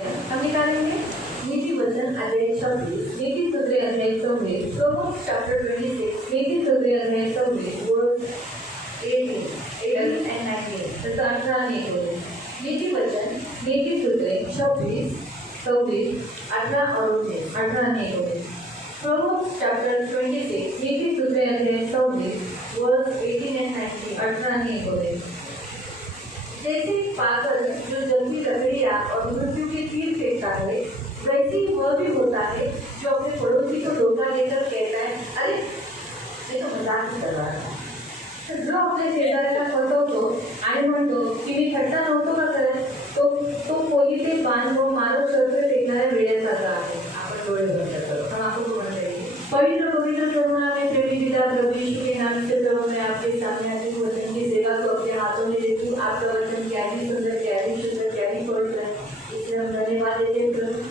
हम निकालेंगे नीति वचन अध्याय 26, नीति सूत्र अध्याय 26, प्रोवर्ब्स चैप्टर 26, नीति सूत्र अध्याय 26, वर्स 18 and 19. त्याचा अर्थ अनेक होते. नीति वचन, नीति सूत्रे 26, 26, 18 और 19, 18 अनेक होते. प्रोवर्ब्स चैप्टर 26, नीति सूत्रे अध्याय 26, वर्स 18 and 19, 18 अनेक होते. जैसे पागल जो जंगली लकड़ियाँ और मृत्यु के तीर फेंकता है, वैसे ही वह भी होता है जो अपने पड़ोसी को धोखा देकर कहता है, अरे मैं तो मजाक ही कर रहा था. जो अपने शेजाऱ्याला फसवतो आणि म्हणतो की मी थट्टा नव्हतो का करत, तो पोलिसे बाण व मारक शस्त्र फेकणाऱ्या वेड्यासारखा आहे. आपण डोळे बंद करो. हम आपको म्हणता है पवित्र पवित्र परमात्मा में प्रेमी पिता प्रभु यीशु के नाम से प्रभु मैं आपके सामने आते हुए वचन की सेवा को अपने हाथों में लेती हूँ. आपका वचन क्या ही सुंदर, क्या ही सुंदर, क्या ही पवित्र है. इसलिए हम धन्यवाद देते हैं प्रभु.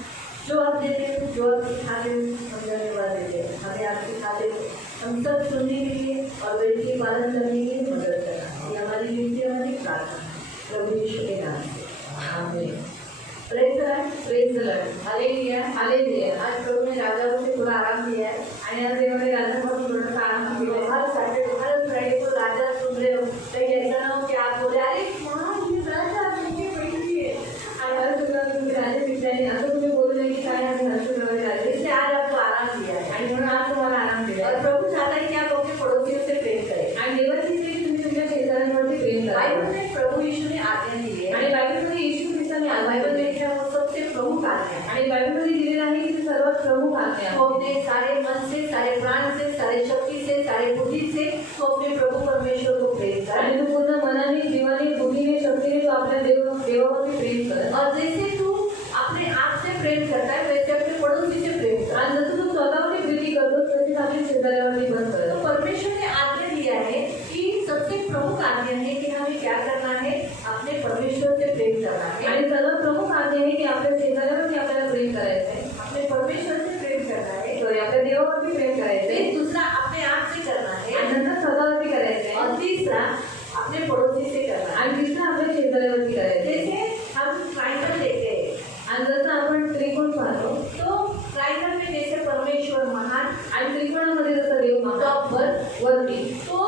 जो आप देते हैं, जो आप सिखाते हो, हम धन्यवाद देते हैं. हमें आप सिखाते हो, हम सब सुनने के लिए और वैसे पालन करने के लिए मदद करना. ये हमारी विनती, हमारी प्रार्थना प्रभु यीशु के नाम से. आमीन. Praise the Lord, praise the Lord. Hallelujah, hallelujah. आज प्रभु ने राजा को थोड़ा आराम दिया है आणि आज देवाने राजा को थोड़ा सा आराम दिया है. हर सैटरडे, हर फ्राइडे को राजा सुन रहे हो. कहीं ऐसा ना हो कि आप बोले अरे माँ ये राजा नीचे बैठी है आणि हर शुक्रवार तुम्ही राजा दिसताय असं तुम्ही बोलू नये की काय आम्ही हर शुक्रवार राजा. इसलिए आज आपको आराम दिया है आणि म्हणून आज तुम्हाला आराम दिला. और प्रभु चाहता है कि आप अपने पड़ोसियों से प्रेम करें आणि देवाची इच्छा आहे की तुम्ही तुमच्या शेजाऱ्यांवरती प्रेम करा. बाइबल में प्रभु यीशु ने आज्ञा दिली आहे आणि बाइबलमध्ये येशू ख्रिस्ताने बाइबल में लिखा है वो सबसे प्रमुख आज्ञा है आणि बाइबलमध्ये दिलेला आहे की सर्वात प्रमुख आज्ञा है. तो अपने सारे मन से, सारे प्राण से, सारे शक्ति से, सारे बुद्धि से तो अपने प्रभु परमेश्वर को प्रेम कर आणि तू पूर्ण मनाने, जीवाने, बुद्धीने, शक्तीने तू आपल्या देवावरती प्रेम कर. और जैसे तू अपने आप से प्रेम करता है वैसे अपने पड़ोसी से प्रेम कर. आणि जसं तू स्वतःवरती प्रीती करतो तशीच आपल्या शेजाऱ्यावरती पण कर. तो परमेश्वर ने आज्ञा दिया है कि सबसे प्रमुख आज्ञा है कि हमें क्या करना है, अपने परमेश्वर से प्रेम करना है. आणि सर्वात प्रमुख आज्ञा है की आपल्या शेजाऱ्यावरती आपल्याला प्रेम करायचं आहे, अपने परमेश्वर से प्रेम करना है, तो आपल्या देवावरती प्रेम करायचं आहे. दूसरा अपने आप से करना है आणि नंतर स्वतःवरती करायचं आहे. और तीसरा अपने पड़ोसी से करना है आणि तिसरा आपल्या शेजाऱ्यावरती करायचं. जैसे हम ट्रायंगल देखते हैं आणि जसं आपण त्रिकोण पाहतो तो ट्रायंगल में जैसे परमेश्वर महान आणि त्रिकोणामध्ये जसं देव महान वरती तो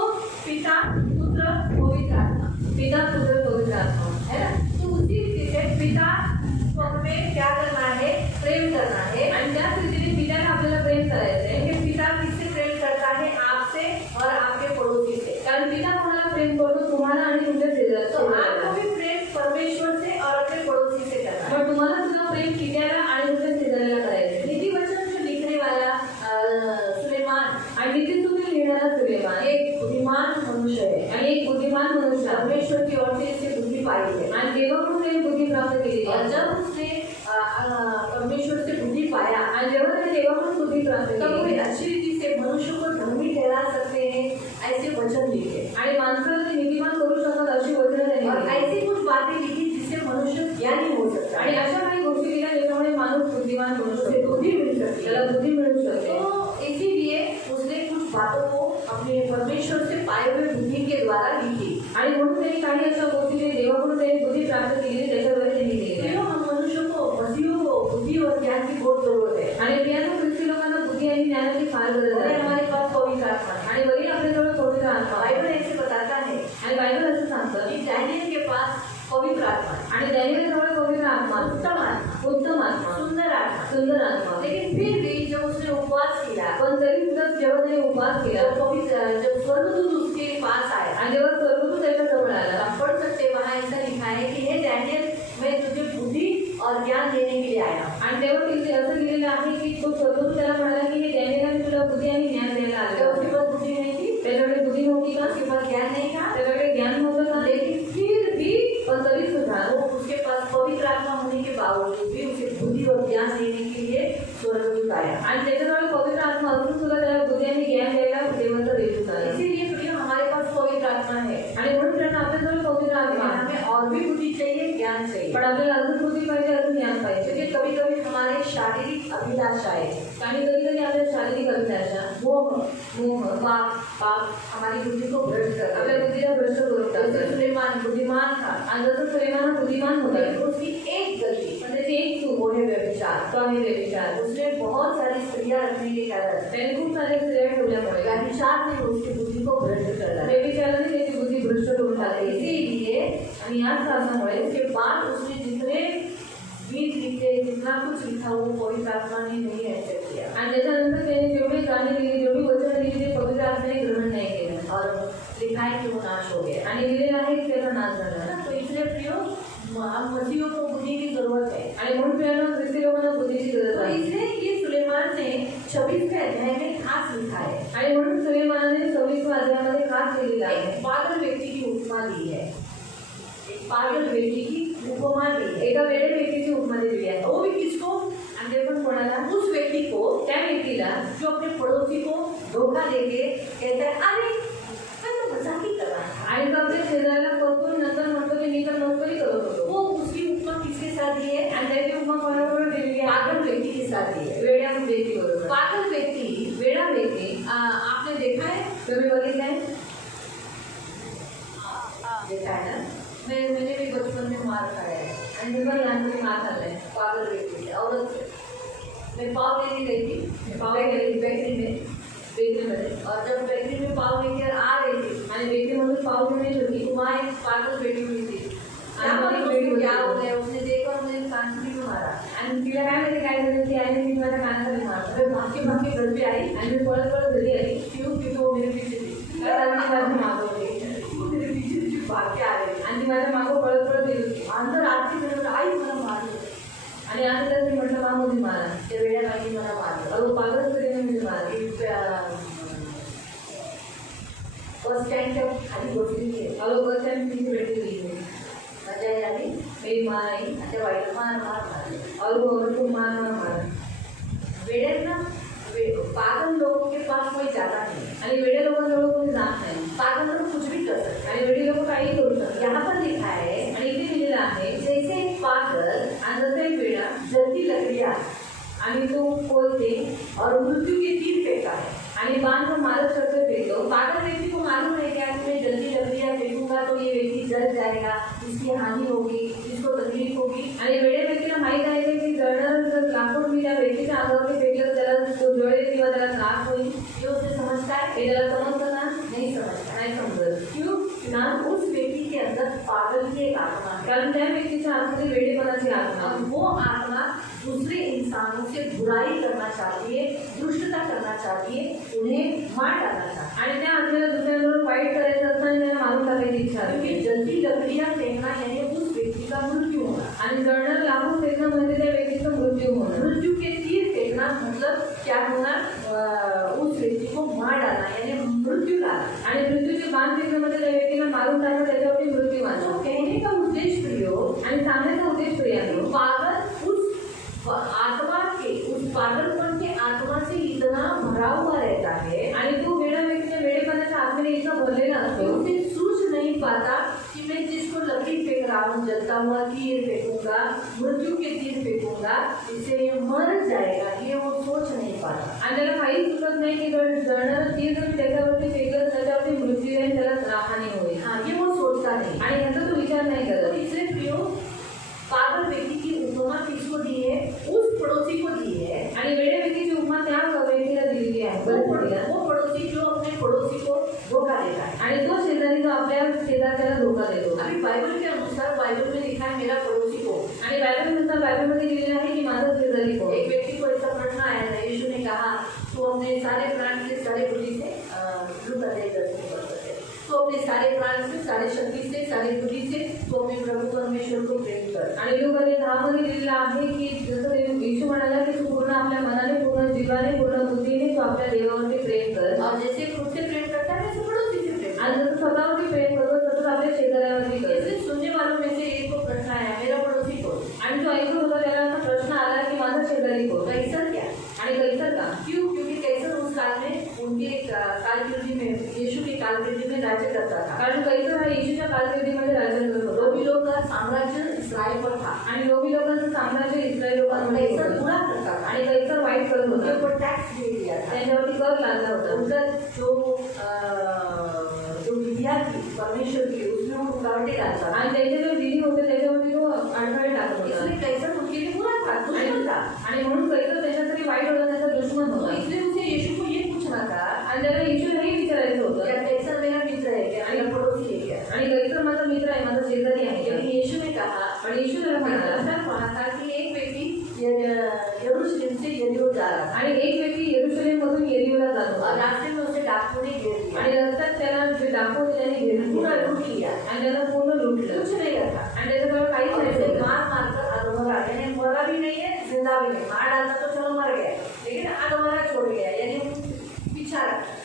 पिता पुत्र पवित्र आत्मा, पिता पुत्र पवित्र आत्मा है ना. तो उसी रीति से पिता को हमें क्या करना है, प्रेम करना है आणि त्याच रीतीने पित्याला आपल्याला प्रेम करायचं आहे. की पिता किससे प्रेम करता है, आपसे और आपके पड़ोसी से. कारण पिता कोणाला प्रेम करतो, तुम्हाला आणि तुमच्या शेजाऱ्याला. तो आपको भी प्रेम परमेश्वर से और अपने पड़ोसी से करना है. पण तुम्हाला सुद्धा प्रेम पित्याला आणि तुमच्या शेजाऱ्याला करायचं. नीति वचन जो लिखने वाला सुलेमान आणि नीति सूत्र लिखणारा सुलेमान एक बुद्धिमान मनुष्य है आणि एक बुद्धिमान मनुष्य परमेश्वर की ओर से इससे बुद्धि पाई है आणि देवाकडून एक बुद्धि प्राप्त केली है. जब उसने परमेश्वर से बुद्धि पाया आणि जेव्हा त्याने देवाकडून बुद्धि प्राप्त केली तब वे अच्छी रीति से मनुष्य को धर्मी ठहरा सकते हैं ऐसे वचन लिखे आणि माणसाला ते नीतिमान करू शकतात अशी वचनं त्यांनी और ऐसी कुछ बातें लिखी जिससे मनुष्य ज्ञानी हो सकता आणि अशा काही गोष्टी लिहिल्या ज्याच्यामुळे माणूस बुद्धिमान बनू शकतो, बुद्धी मिळू शकते, त्याला बुद्धी मिळू शकते. तो इसीलिए उसने कुछ बातों को अपने परमेश्वर से पाए हुए बुद्धि के द्वारा लिखी आणि म्हणून त्यांनी काही अशा गोष्टी देवाकडून त्यांनी बुद्धी प्राप्त केली त्याच्याद्वारे त्यांनी लिहिली. हम मनुष्य को मसीहों को बुद्धि और ज्ञान की बहुत जरूरत है आणि प्रियांनो ख्रिस्ती लोकांना बुद्धी आणि ज्ञानाची फार गरज आहे. हमारे पास पवित्र आत्मा आणि वही आपल्याजवळ पवित्र आत्मा. बाइबल ऐसे बताता है आणि बाइबल असं सांगतं की डॅनियल के पास पवित्र आत्मा आणि डॅनियलजवळ पवित्र आत्मा, उत्तम आत्मा, सुंदर आत्मा. लेकिन फिर भी जब उसने उपवास किया, पण तरी सुद्धा जेव्हा त्याने उपवास केला, पवित्र जब स्वर्गदूत उसके पास आए आणि जेव्हा स्वर्गदूत त्याच्या जवळ आला, आप पढ़ सकते वहाँ ऐसा लिखा है कि हे डैनियल मैं तुझे बुद्धि और ज्ञान देने के लिए आया. आणि तेव्हा तिथे असं लिहिलेलं आहे की तो स्वर्गदूत त्याला म्हणाला की हे डॅनियलला मी तुला बुद्धी आणि ज्ञान द्यायला आलो. उसके पास बुद्धि नहीं थी, त्याच्याकडे बुद्धी नव्हती का, उसके पास ज्ञान नहीं था, त्याच्याकडे ज्ञान नव्हतं का, लेकिन फिर भी और तभी सुधा वो उसके पास पवित्र आत्मा होने के बावजूद भी उसे बुद्धि और ज्ञान देने के लिए स्वर्गदूत आया आणि त्याच्याजवळ पवित्र आत्मा असून सुद्धा त्याला बुद्धी आणि ज्ञान द्यायला देवाचा देवदूत आला. इसीलिए प्रिय हमारे पास पवित्र आत्मा है आणि म्हणून प्रियांनो आपल्याजवळ पवित्र आत्मा हमें और भी बुद्धि चाहिए, ज्ञान चाहिए. पण आपल्याला अजून बुद्धी पाहिजे, अजून ज्ञान पाहिजे. क्योंकि कभी कभी हमारे शारीरिक अभिलाषाएं आणि कधी कधी आपल्या शारीरिक अभिलाषा मोह पाप हमारी बुद्धि को भ्रष्ट करता, आपल्या बुद्धीला भ्रष्ट करतात. जैसे सुलेमान बुद्धिमान था आणि जसं सुलेमान बुद्धिमान होता उसकी एक गलती म्हणजे एक चूक व्यभिचार, तो आम्ही व्यभिचार, उसने बहुत सारी स्त्रियां रखने के कारण, त्याने खूप साऱ्या स्त्रिया ठेवल्यामुळे व्यभिचार ने उसकी बुद्धि को भ्रष्ट कर डाला, व्यभिचाराने त्याची बुद्धी भ्रष्ट करून टाकली. इसीलिए आणि याच कारणामुळे उसके बाद उसने जितने गीत लिखे, जितना कुछ लिखा वो पवित्र आत्मा ने नहीं एक्सेप्ट किया. आणि त्याच्यानंतर त्याने जेवढे गाणे लिहिले, जेवढी वचन लिहिली ते पवित्र आत्म्याने ग्रहण नाही केलं. और लिखा है कि वो नाश हो गया, आणि लिहिलेला आहे की त्याचा नाश झाला ना. तो इसलिए प्रियो हम मसीहों को बुद्धि की जरूरत है, आणि म्हणून प्रियांनो ख्रिस्ती लोकांना बुद्धीची गरज आहे. इसलिए ये सुलेमान ने 26वें अध्याय में खास लिखा है, आणि म्हणून सुलेमानाने 26वें अध्यायामध्ये खास लिहिलेला आहे. पागल व्यक्ति की उपमा दी है, एक पागल व्यक्ति की उपमा दी है, एका वेडे व्यक्तीची उपमा दिली आहे. वो भी किसको? आणि ते पण कोणाला? उस व्यक्ति को, त्या व्यक्तीला जो अपने पड़ोसी को धोखा देके कहता है अरे मैं तो मजाक ही कर रहा था, आणि तो आपल्या शेजाऱ्याला करतो नंतर म्हणतो की मी तर मस्करी करत होतो. वो उसकी उपमा किसके साथ दी है? आणि त्याची उपमा कोणाबरोबर दिली आहे? पागल व्यक्ति के साथ दी है, वेड्या व्यक्ती बरोबर. पागल व्यक्ति, वेडा व्यक्ती आपने देखा है, तुम्ही बघितलंय? देखा है ना. मैंने भी बचपन में मार खाया है, आणि मी पण लहानपणी मार खाल्लाय पागल व्यक्ति से. औरत मैं पाव लेने गई थी, पाव लेने बेकरी में, और जब बेकरी में पाव लेकर आ रही थी आणि बेकरीमधून पाव घेऊन येत होती, वहाँ एक पागल बेटी हुई थी. क्या हो गया, उसने देखा मुझे कानखड़ी में मारा, आणि तिला काय माहिती काय झालं की आईने मी माझ्या कानाखाली मारलं. फिर भागके भागके घर पे आई आणि मी पळत पळत घरी आली. क्योंकि वो मेरे पीछे थी, कारण मी माझ्या मागं होती, मेरे पीछे भाग के आ रही, आणि ती माझ्या मागं पळत पळत गेली होती. अंदर आरती करत आई मला मारलं, आणि आम्ही त्याचे म्हटलं मामा मुझे मारा, त्या वेड्या बाईने मला मारलं. अहो पागल स्त्रीने मुझे मारलं. बस स्टँडच्या खाली बसली आहे, अहो बस स्टँड तिथे भेटली हुई है. मजा आली, मेरी माँ आई, त्या बाईला मार मार मार, और खूप मार मार मार. वेड्यांना पागल लोगों के पास कोई जाता नहीं, आणि वेडे लोकांजवळ कोणी जात नाही. पागल लोग कुछ भी कर सकते, आणि वेडे लोक काही करू शकतात. यहाँ पर लिखा है, आणि इथे लिहिलेलं आहे, जैसे एक पागल आणि जैसे एक वेडा जलती लकड़ियाँ आणि तो खोलते और मृत्यू के तीर फेंका है, आणि बाण को मारत करते फेंको. पागल व्यक्ति को मालूम है कि आज मैं जल्दी लकड़ियाँ फेंकूंगा तो ये व्यक्ति जल जाएगा, इसकी हानि होगी, इसको तकलीफ होगी. आणि वेडे व्यक्तीला माहीत आहे की जळणारं जर लाकूड मी त्या व्यक्तीच्या अंगावरती फेकलं त्याला तो जळेल किंवा त्याला त्रास होईल. हे उसे समजता है, हे त्याला समजतं ना? नहीं समजता, नाही समजत. क्यों? कारण उस व्यक्ति के अंदर पागल की एक आत्मा है, कारण त्या व्यक्तीच्या आतमध्ये वेडेपणाची आत्मा. वो आत्मा दूसरे इंसानों से बुराई करना चाहती है, दुष्टता करना चाहती है, उन्हें मार डालना चाहती है, आणि त्या आत्म्याला दुसऱ्यांबरोबर वाईट करायचं असतं आणि त्यांना मारून टाकायची इच्छा. क्योंकि जलती लकड़ियाँ फेंकना यानी उस व्यक्ति का मृत्यू होना, आणि जळणारं लाकूड फेकणं म्हणजे त्या व्यक्तीचा मृत्यू होणं. मृत्यू के तीर फेंकना मतलब क्या होना? उस व्यक्ति को मार डालना यानी मृत्यू लाना, आणि मृत्यूचे बाण फेकणं म्हणजे त्या व्यक्तीला मारून टाकणं, त्याच्यावरती मृत्यू आणणं. कहने का उद्देश्य प्रियो, आणि सांगण्याचा उद्देश प्रियांनो, पागल उस आत्मा के, उस पागलपन के आत्मा से इतना भरा हुआ रहता है, आणि तो वेडा व्यक्ती वेडेपणाच्या आत्म्याने इतना भरलेला असतो, उसे सूझ नहीं पाता कि मैं जिसको लकड़ी फेंक रहा हूँ, जलता हुआ तीर फेंकूंगा, मृत्यू के तीर फेंकूंगा, इससे ये मर जाएगा, ये वो सोच नहीं पाता. आणि त्याला काही सुचत नाही की जळणारं तीर जर त्याच्यावरती फेकलं तर त्याच्यावरती मृत्यू येईल, त्याला हानी होईल. हा, ये वो सोचता नहीं, आणि ह्याचा तो विचार नाही करत. इसलिए प्रियो, पागल व्यक्ति की उपमा किसको दी है? उस पड़ोसी को दी है, आणि वेडे व्यक्तीची उपमा त्या व्यक्तीला दिलेली आहे. वो पड़ोसी जो अपने पड़ोसी को धोखा देता है, आणि तो शेजारी जो आपल्या शेजारच्याला धोखा देतो. अभी बाइबल के अनुसार बाइबल में लिखा है मेरा पड़ोसी को, आणि बाइबलनुसार बाइबलमध्ये लिहिलेलं आहे की माझा शेजारी को. एक व्यक्ति को ऐसा प्रश्न आया था, यीशु ने कहा तू अपने सारे प्राण से, सारे बुद्धि से, तो अपने सारे प्राण से, सारे शक्ति से, सारे बुद्धि से तो अपने प्रभु परमेश्वर को प्रेम कर. आणि लोकांनी 10 मध्ये लिहिलेलं आहे की जसं येशू म्हणाला की तू पूर्ण आपल्या मनाने, पूर्ण जीवाने, पूर्ण बुद्धीने तू आपल्या देवावरती प्रेम कर. और जैसे खुद से प्रेम करता है वैसे पड़ोसी से प्रेम. आणि जसं स्वतःवरती प्रेम करतो तसंच आपल्या शेजाऱ्यावरती कर. जैसे सुनने वालों में से एक को प्रश्न आया मेरा पड़ोसी को, आणि जो ऐकत होता त्याला असा प्रश्न आला की माझा शेजारी को. कैसर क्या? आणि कैसर का? क्यों? क्योंकि कैसर उस काल में उनके कालकृति में, यीशु की कालकृति में राज्य करता था. कारण कैसर हा येशूच्या कालकृतीमध्ये राज्य करत होता. लोभी लोक का साम्राज्य इस्रायल पर था, आणि लोभी लोकांचं साम्राज्य इस्रायल लोकांमध्ये कैसर बुरा करता था, आणि कैसर वाईट करत होता. उनके ऊपर टॅक्स दिया था, त्यांच्यावरती कर लादला होता. उनका जो विद्या थी परमेश्वर की, उसमें वो रुकावटें डालता, आणि त्यांचे जो विधी होते त्याच्यावरती तो अडथळे टाकत होता. इसलिए कैसर उनके लिए बुरा था, दुश्मन था. आणि म्हणून कैसर त्याच्यासाठी वाईट होता, त्याचा दुश्मन होता. इसलिए उसे यीशु को ये पूछना था, आणि त्याला येशूला हे विचारायचं होतं, क्या कैसर मेरा मित्र है क्या, मेरा पड़ोसी है क्या? आणि कैसर माझा मित्र आहे, माझा शेजारी आहे. लेकिन यीशु ने कहा, पण येशू त्याला म्हणाला, ऐसा कहा था कि एक व्यक्ति यरूशलेम से यरीहो जा रहा था आणि एक व्यक्ती येरुशलेम मधून येरीहोला जात और होता रास्ते में उसे डाकुओं ने घेर लिया, आणि रस्त्यात त्याला जे डाकू होते त्याने घेऊन पूरा गेला लूट लिया, आणि त्याला पूर्ण लुटलं कुछ नहीं रखा आणि त्याच्याजवळ काहीच और नाही उसे ठेवलं. मार मारकर अधमरा, यानी मरा भी नहीं है जिंदा भी नहीं, मार डालता तो चलो मर गया, लेकिन अधमरा छोड़ गया, यानी पीछा रखा,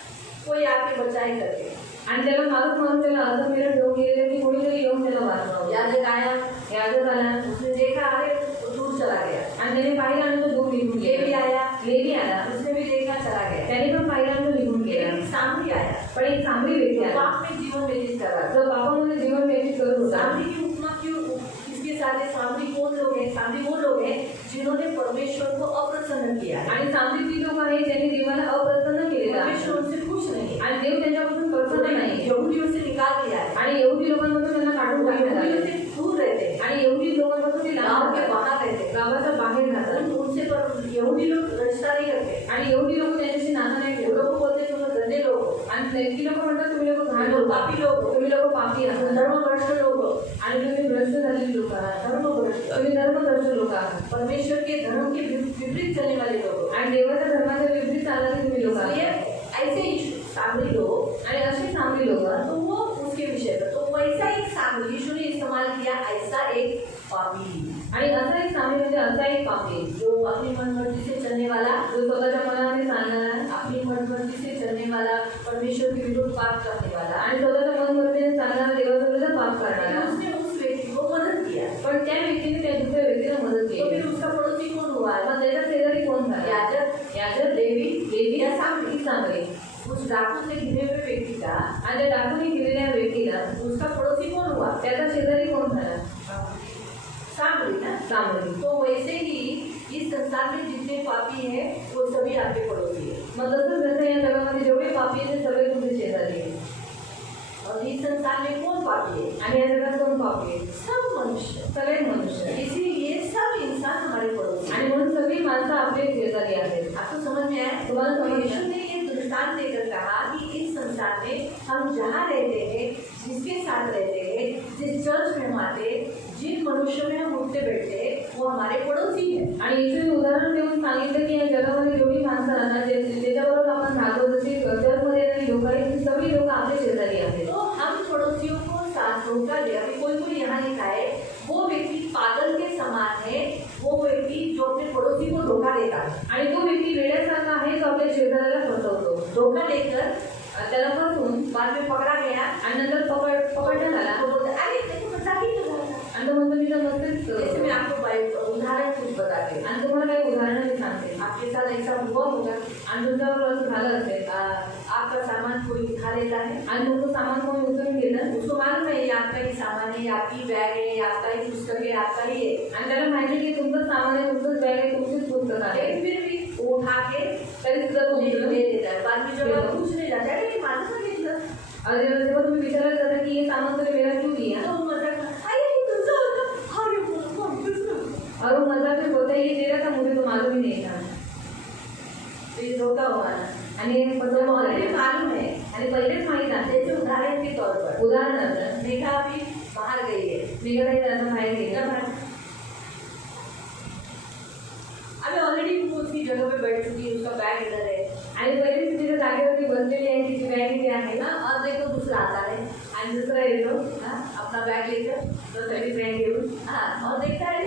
कोई आके बचाई करके. आणि त्याला मारून मारून त्याला अर्ध मेरे घेऊन गेलेले की कोणीतरी येऊन त्याला मारलं. याजक आया, याजक आला उसने देखा, अरे वो दूर चला गया. आणि त्याने पाहिलं आणि तो दूर निघून लेवी गेला. आया, लेवी आला, उसने भी देखा, चला गया. त्याने पण पाहिलं आणि तो निघून गेला. लेकिन सामरी आया, पण एक सामरी व्यक्ती तो आला, पाप में जीवन व्यतीत कर रहा था. जो पापामध्ये जीवन व्यतीत करत होता. सामरी की उपमा क्यों, इसके साथ ये सामरी कौन लोग हैं? सामरी वो लोग हैं जिन्होंने परमेश्वर को अप्रसन्न किया है. आणि सामरी ती लोक आहे ज्यांनी देवाला अप्रसन्न केलेलं आहे परमेश्वर उनसे खुश नहीं है, आणि देव त्यांच्यापासून प्रसन्न नाही यहूदियों से निकाल दिया है, आणि यहुदी लोकांमधून त्यांना काढून टाकण्यात यहूदियों आले से दूर रहते हैं, आणि यहुदी लोकांपासून ते गांव लांब के राहतात. बाहर रहते हैं, गावाच्या बाहेर राहतात परंतु उनसे पर यहूदी लोग रिश्ता नहीं रखते. आणि यहुदी लोक त्यांच्याशी नाता नाही वो ठेवत लोग बोलते तुम लोग गंदे लोग हो, आणि ती लोक म्हणतात तुम्ही लोक घाण तुम लोक लोग पापी लोग हो, तुम्ही लोक पापी आहात धर्मभ्रष्ट लोग हो, आणि तुम्ही भ्रष्ट झालेली लोक आहात धर्मभ्रष्ट, तुम्ही धर्मभ्रष्ट लोक आहात परमेश्वर के धर्म के विपरीत चलने वाले लोग हो. आणि देवाच्या धर्माच्या विपरीत चालणारे तुम्ही लोक तो ये आहात ऐसे ही सामरी लोग, आणि अशी चांगली लोक तो वो उसके विषय पर, तो वैसा एक सामरी यीशु ने इस्तेमाल किया, ऐसा एक पापी आणि असा एक सामी म्हणजे असा एक पापी जो अपनी मनमर्जी से चलने वाला, जो स्वतःच्या मनाने चालणारा अपनी मनमर्जी से चलने वाला, परमेश्वर के विरुद्ध पाप करने वाला. आणि स्वतःच्या मनमर्जीने चालणारा देवाच्या विरुद्ध पाप लेकिन करणारा. उसने उस व्यक्ति को मदद किया. पण त्या व्यक्तीने त्या दुसऱ्या व्यक्तीला मदत तो केली. फिर उसका पड़ोसी कौन हुआ? मग त्याच्या शेजारी कोण झाला? याजक, याजक, लेवी, लेवी या सामरी. ही सामरी. उस डाकू से घिरे हुए व्यक्ति का आणि त्या डाकूने गेलेल्या व्यक्तीला उसका पड़ोसी कौन हुआ? त्याचा शेजारी कोण झाला? सामरी ना. सामरी. तो वैसे ही इस संसार में जितने पापी हैं वो सभी आपके पड़ोसी हैं. मग तसंच जसं या जगामध्ये जेवढे पापी आहेत ते सगळे तुमचे शेजारी आहेत. और इस संसार में कौन पापी है? आणि या जगात कोण पापी आहेत? सब मनुष्य. सगळे मनुष्य आहेत. इसीलिए सब इंसान हमारे पड़ोसी हैं. आणि म्हणून सगळी माणसं आपले शेजारी आहेत. आपको समझ में आया? तुम्हाला तो समझ यीशु ने ये दृष्टांत देकर कहा कि इस संसार में हम जहाँ रहते हैं, जिसके साथ रहते हैं, जिस चर्च में हम आते, जिन मनुष्यों में हम उठते बैठते हैं, वो हमारे पड़ोसी हैं. आणि येशूने उदाहरण देऊन सांगितलं की या जगामध्ये जेवढी माणसं राहतात त्याच्याबरोबर आपण राहतो, जशी जगमध्ये येणारी लोक आहेत ती सगळी लोक आपले शेजारी आहेत. तो हम पड़ोसियों को साथ धोखा दे. अभी कोई कोई यहाँ लिखा है वो व्यक्ति पागल के समान है, वो व्यक्ति जो अपने पड़ोसी को धोखा देता है. आणि तो व्यक्ती वेड्यासारखा आहे जो आपल्या शेजाऱ्याला फसवतो. धोखा देकर त्याला फसवून बाद में पकड़ा गया आणि नंतर पकडण्यात आला तो बोलते अरे देखो मजाक ही कर रहा था. आणि तो म्हणतो मी तर मस्तीच जैसे मैं करतो. आपको उदाहरण कुछ बताते हैं. आणि तुम्हाला काही उदाहरणं मी सांगते. आपके साथ ऐसा हुआ होगा, आणि तुमच्याबरोबर असं झालं असेल आपका सामान कोई उठा लेता है, आणि तुमचं सामान कोणी उचलून घेतं उसको मालूम है ये आपका ही सामान है, आपकी बैग है, आपका ही पुस्तक है, आपका ही है, आणि त्याला माहिती आहे की तुमचं सामान आहे, तुमचंच बॅग आहे, तुमचीच पुस्तक आहे, लेकिन फिर भी वो उठा के तरी सुद्धा तो ले उचलून लेता है. बाद में जब आप पूछने जाते हैं कि मालूम है कितना, आणि जेव्हा तुम्ही विचारायला जाता की हे सामान तुम्ही मेरा क्यों दिया, तो वो मजाक में, अरे ये तुझा होता, अरे वो तुझा. और वो मजाक में बोलता है ये दे रहा था मुझे तो मालूम ही नहीं था. तो ये धोखा हुआ ना. आणि हे तो फसवणूक ऑलरेडी झाली. मालूम है. आणि पहिलेच माहीत आहे. जैसे उदाहरण के तौर पर उदाहरणार्थ मेघा अभी बाहर गई है, मेघा काही जणांना बाहेर गेलं अभी ऑलरेडी वो उसकी जगह पे बैठ चुकी है, उसका बैग इधर है आणि पहिली ती तिच्या जागेवरती बसलेली आहे, तिची बॅग इथे आहे ना. और देखो दूसरा आता है, आणि दुसरा येतो हाँ, अपना बैग लेकर, तो त्याची बॅग घेऊन हाँ, और देखता है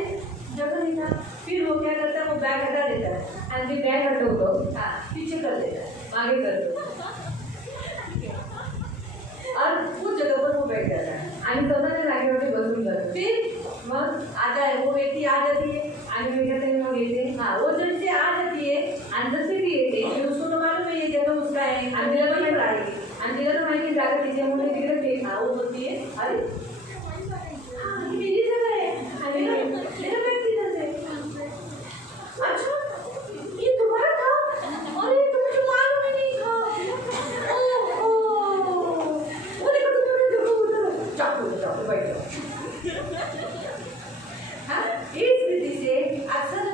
जगह नहीं था. फिर वो क्या करता है, वो बैग हटा देता है, आणि ती बॅग हटवतो, हाँ, पीछे कर देता है मागे करतो और उस जगह पर वो बैठ जाता है. आणि स्वतःच्या जागेवरती बसून जातो. फिर मग आता है वो व्यक्ति आ जाती है, आणि मेघा त्याने मग येते हाँ, वो जब से आ जाती है, आणि जशी ती येते फिर उसको तो मालूम है ये जगह उसका है, आणि तिला पण वहीं पर माहिती आएगी. आणि तिला तर माहिती जागा तिच्यामुळे तिकडे ते हाँ, वो बोलती है अरे हाँ, ये मेरी जगह है, मेरा बैग किधर से? अच्छा, ये तुम्हारा था? अरे तुमको मालूम ही नहीं था. ओह, वो देखो तुम्हारा जगह उधर है. जाओ बैठ जाओ. हाँ, इस विधि से अक्सर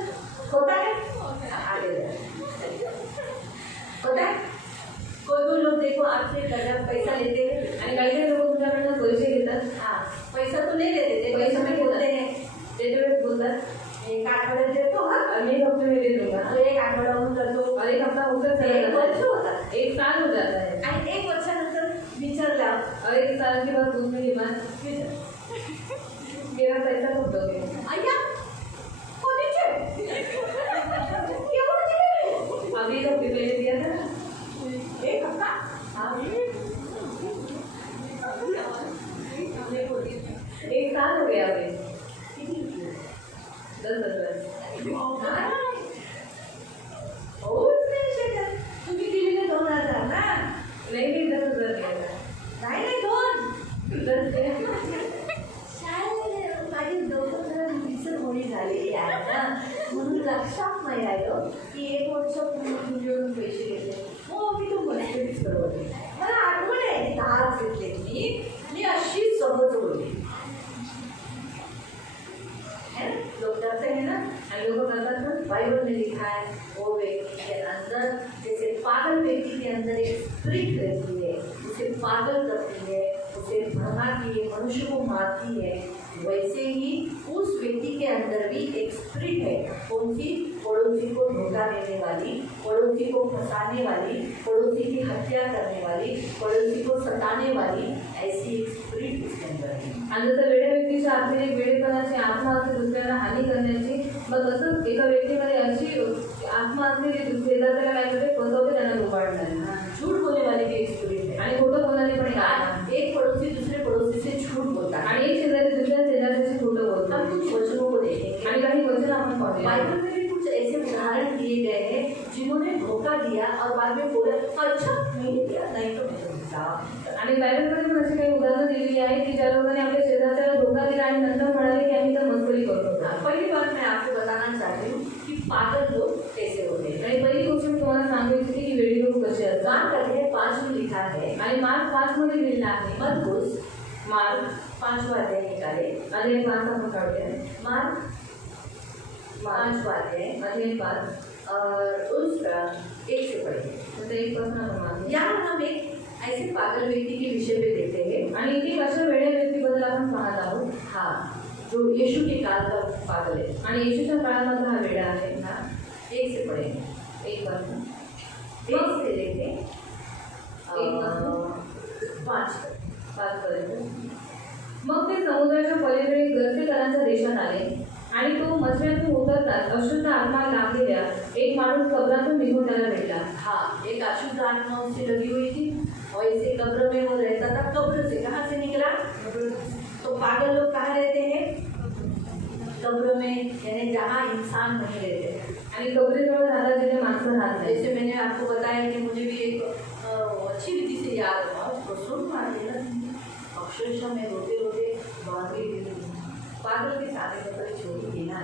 होता एक आठवड्यात देतो हा और एक हफ्ते में दे दूंगा तो एक आठवडा होऊन जातो और एक हफ्ता होकर चला एक जाता वर्ष है होतात एक साल हो जाता है आणि एक वर्षानंतर विचारल्यावर और एक साल के बाद पूछने के बाद मेरा पैसा कब दोगे अय्या कोणीचे एवढं दिले अभी तो पहले दिया था ना एक हप्ता एक साल हो गया अभी 10,000 होऊच नाही शकत तुम्ही दिलेले 2000 ना नहीं नहीं 10,000 दिया था नाही नाही 2 10 दिया शाळेत माझी डोकं जरा विसरमोडी झालेली आहे ना म्हणून लक्षात नाही आलं की एक वर्ष पूर्ण तुझ्याकडून पैसे घेतले हो मी तो मस्करीच करत होते मला आठवण आहे की 10 घेतले मी अशीच सहज बोलली है ना लोग करते हैं ना हम लोग को पता था बाइबल में लिखा है वो व्यक्ति के अंदर जैसे पागल व्यक्ति के अंदर एक स्पिरिट रहती है उसे पागल करती है उसे भगाती है मनुष्य को मारती है वैसे ही उस व्यक्ति के अंदर भी एक स्पिरिट है कौन सी पड़ोसी को धोखा देने वाली पड़ोसी को फंसाने वाली पड़ोसी की हत्या करने वाली पड़ोसी को सताने वाली ऐसी एक स्पिरिट उसके अंदर है आणि जसं वेड्या व्यक्तीच्या आतमध्ये एक वेडेपणाची आत्मा असते दुसऱ्याला हानी करण्याची मग तसंच एका व्यक्तीमध्ये अशी आत्मा असते की दुसऱ्याला त्याला काय करते फसवते त्यांना लुबाडणार झूठ बोलने वाली भी एक स्पिरिट है आणि खोटं बोलणारी पण एक आत्मा आहे. एक पड़ोसी दूसरे पड़ोसी से झूठ बोलता है आणि एक शेजारी दुसऱ्या शेजाऱ्याशी खोटं हम बोलतात कुछ वचनों को देखेंगे आणि काही वचन आपण पाहूया बाइबल में भी कुछ ऐसे उदाहरण दिए गए हैं जिन्होंने धोखा दिया और बाद में बोला अच्छा नहीं दिया नहीं तो मैं समझा आणि बायबलमध्ये पण अशी काही उदाहरणं दिलेली आहेत की ज्या लोकांनी आपल्या शेजारच्याला धोका दिला आणि नंतर म्हणाले की आम्ही तर मस्करी करत होतो पहली बात मैं आपको बताना चाहती हूँ कि पागल लोग कैसे होते हैं आणि पहिली गोष्ट मी तुम्हाला सांगू इच्छिते की वेडी लोक कसे असतात मान करके 5 में लिखा है आणि मार्क 5 मध्ये लिहिलेलं आहे मरकुस मार्क 5वां अध्याय निकाले अध्याय 5 आपण काढूया मार्क 5वां अध्याय अध्याय 5 और उसका 1 से पढ़ेंगे तर एक प्रश्न आपण मागू यहाँ हम एक ऐसे पागल व्यक्ति के विषय पे देखते हैं आणि इथे अशा वेड्या व्यक्तीबद्दल आपण पाहत आहोत हाँ जो यीशु के काल का पागल है आणि येशूच्या काळामधला हा वेडा आहे हाँ 1 से पढ़ेंगे एक प्रश्न 1 से लेके 5 तक 5 पर्यंत मग ते समुद्राच्या पलीकडे गर्दीकरांच्या देशात आले आणि तो मछल्यातून उतरताच अशुद्ध आत्मा लागलेल्या एक माणूस कब्रातून निघून त्याला भेटला हाँ एक अशुद्ध आत्मा उससे लगी हुई थी और ऐसे कब्र में वो रहता था कब्र से कहाँ से निकला तो पागल लोग कहाँ रहते हैं कब्र में यानी जहाँ इंसान नहीं रहते आणि कबरीजवळ राहतात जिथे माणसं राहत नाही जैसे मैंने आपको बताया कि मुझे भी एक अच्छी रीति से याद हुआ उसको सुन मार दिया अक्षरशः मैं रोते रोते भाग गई पागल के सारे कपड़े छोड़ दिए ना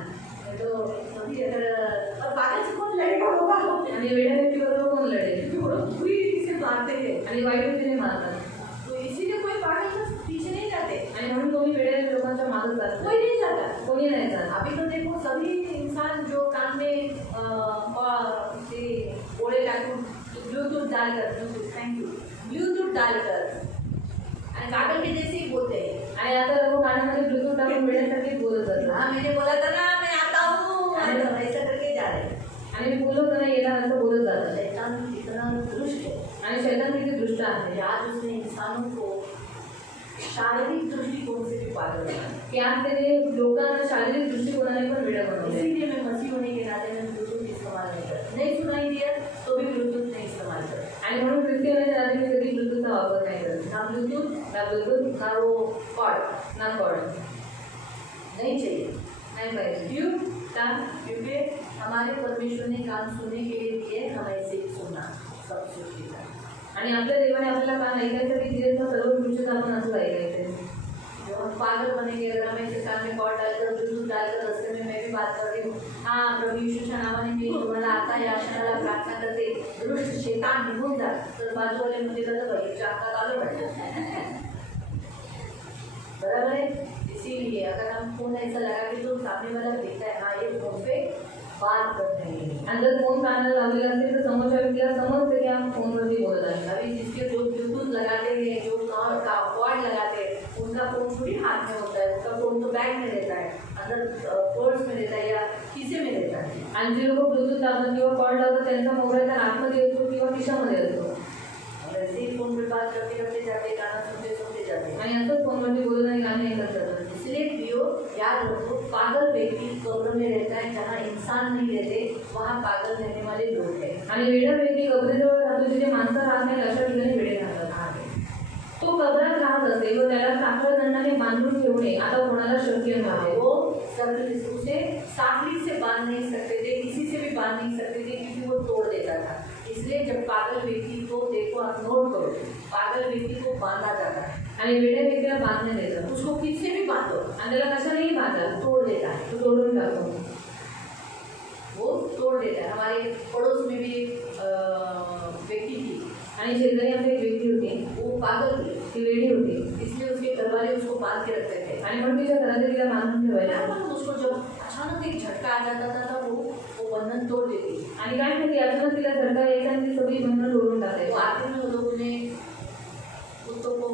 मैं तो कभी अगर और पागल से कौन लड़ेगा होगा आणि वेड्या व्यक्तीबरोबर कोण लढेल बुरी रीति से मारते हैं आणि वाईट रीतीने मारतात तो इसीलिए कोई पागल के पीछे नहीं जाते आणि म्हणून तुम्ही वेड्या लोकांच्या मागे जात कोई नहीं जाता कोणी नाही जात अभी तो देखो सभी इंसान जो कान में ओढ़े डालकर ब्लूटूथ डालकर थैंक यू ब्लूटूथ डालकर पागल के जैसे ही बोलते हैं आणि आता लोक कानामध्ये ब्लूटूथ टाकून वेड्यासारखे बोलत असतात हाँ मैंने बोला था ना मैं आता हूँ ऐसा करके जा रहे हैं आणि मी बोलत नाही येणार असं बोलत जातात शैतान इतना दुष्ट है आणि शैतान किती दृष्ट आहे कि आज उसने इंसानों को शारीरिक दृष्टिकोण से भी पागल बनाया की आज त्याने लोकांना शारीरिक दृष्टिकोनाने पण वेडा बनवले इसीलिए मैं मसीह होने के नाते में ब्लूटूथ इस्तेमाल नहीं करता नहीं सुनाई दिया तो भी ब्लूटूथ नहीं इस्तेमाल करता आणि म्हणून ख्रिस्ती होण्याच्या आधी मी कधी ब्लूटूथचा वापर नाही करत ना ब्लूटूथ ना ब्लूटूथ ना वो कॉर्ड ना कॉर्ड नहीं चाहिए नाही पाहिजे क्यों का क्योंकि हमारे परमेश्वर ने कान सुनने के लिए दिए हमें ऐसे ही सुनना सब सुनता आणि आपल्या देवाने आपल्याला कान ऐकायसाठी दिले तर सर्व गोष्टी आपण असं ऐकायचं जो हम पागल बनेंगे अगर हमें ऐसे कान में कॉर्ड डालकर ब्लूटूथ डालकर रास्ते में मैं भी बात कर रही हूँ हाँ प्रभु यीशुच्या नावाने मी तुम्हाला आता या क्षणाला प्रार्थना करते दुष्ट शैतान निघून जा तर बाजूवाले मुझे कहते भाई आपका कालो बढ़ बराबर है इसीलिए अगर हम फोन ऐसा लगा के तो सामने वाला देखता है हाँ ये फोन पे बात कर रहे हैं आणि जर फोन कानाला लावलेला असेल तर समोरच्या व्यक्तीला समजते की आपण फोनवरती बोलत आहे अभी जिसके जो ब्लूटूथ लगाते हैं जो कॉर्ड लगाते हैं उनका उसका फोन थोड़ी हाथ में होता है, उसका फोन तो बैग में रहता है, अंदर पर्स में रहता है या खिसे में रहता है. आणि जे लोक ब्लूटूथ लावतात किंवा कॉर्ड लावतात त्यांचा मोबाईल तर आतमध्ये असतो किंवा खिशामध्ये असतो. और ऐसे ही फोन पर बात करते करते जाते, गाना सुनते सुनते जाते. आणि असंच फोनवरती बोलून आणि गाणे ऐकत जातात. इसलिए प्रियो याद रखो, पागल व्यक्ति कब्र में रहता है, जहाँ इंसान नहीं रहते वहाँ पागल रहने वाले लोग हैं. आणि वेडा व्यक्ती कबरेजवळ राहतो जिथे माणसं राहत नाही अशा ठिकाणी वेडे राहतात. तो कबरात राहत असे व त्याला साखर दंडाने बांधून ठेवणे आता कोणाला शक्य नव्हते. वो उसे साखली से बांध नहीं सकते थे, किसी से भी बांध नहीं सकते थे, क्योंकि वो तोड़ देता था. इसलिए जब पागल व्यक्ति को देखो, आप नोट करो, पागल व्यक्ति को बांधा जाता है. आणि वेड्या व्यक्तीला बांधण्यात येतं. उसको किससे भी बांधो, आणि त्याला कशानेही बांधा, तोड़ देता है, तो तोडून टाकतो. वो तोड़ देता है. हमारे पड़ोस में भी एक व्यक्ति थी, आणि शेजारी आमची एक व्यक्ती होती, वो पागल थी, ती वेडी होती. इसलिए उसके घर वाले उसको बांध के रखते थे. आणि म्हणून तिच्या घरात तिला बांधून ठेवायला. उसको जब अचानक एक झटका आ जाता था वो बंधन तोड़ देती. आणि काय माहिती अचानक तिला झटका यायचा आणि ती सगळी बंधनं तोडून तो टाकायची. आखिर में वो लोगों ने कुत्तों को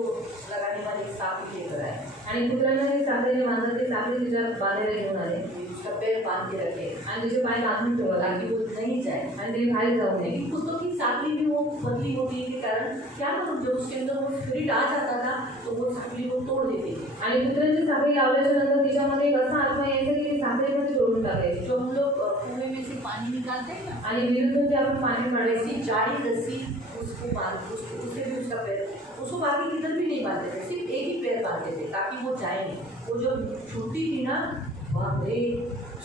लगाने वाली सांप लेकर आए. आणि कुत्र्यांना ते साखरेने बांधत ते साखरे तिच्या बांधायला घेऊन आले उसका पैर बांध के रखे आणि तिचे पाय बांधून ठेवला ताकि वो नहीं जाए. आणि तिने बाहेर जाऊ नये. लेकिन कुत्तों की साखली भी वो पतली होने के कारण क्या मालूम, जब उसके अंदर वो स्पिरिट आ जाता था तो वो साखली को तोड़ देती. आणि कुत्र्यांची साखळी लावल्याच्या नंतर तिच्यामध्ये एक असा आत्मा यायचा की ती साखळीमध्ये तोडून टाकायची. जो हम लोग कुएं में से पानी निकालते हैं ना, आणि विरुद्ध जे आपण पाणी काढायची ऐसी जाड़ी रस्सी उसको बांध, उससे भी उसका पैर, उसको बाकी किधर भी नहीं बांधते थे, सिर्फ एक ही पैर बांधते थे ताकि वो जाए नहीं. वो जो छूटी थी ना, वहाँ पे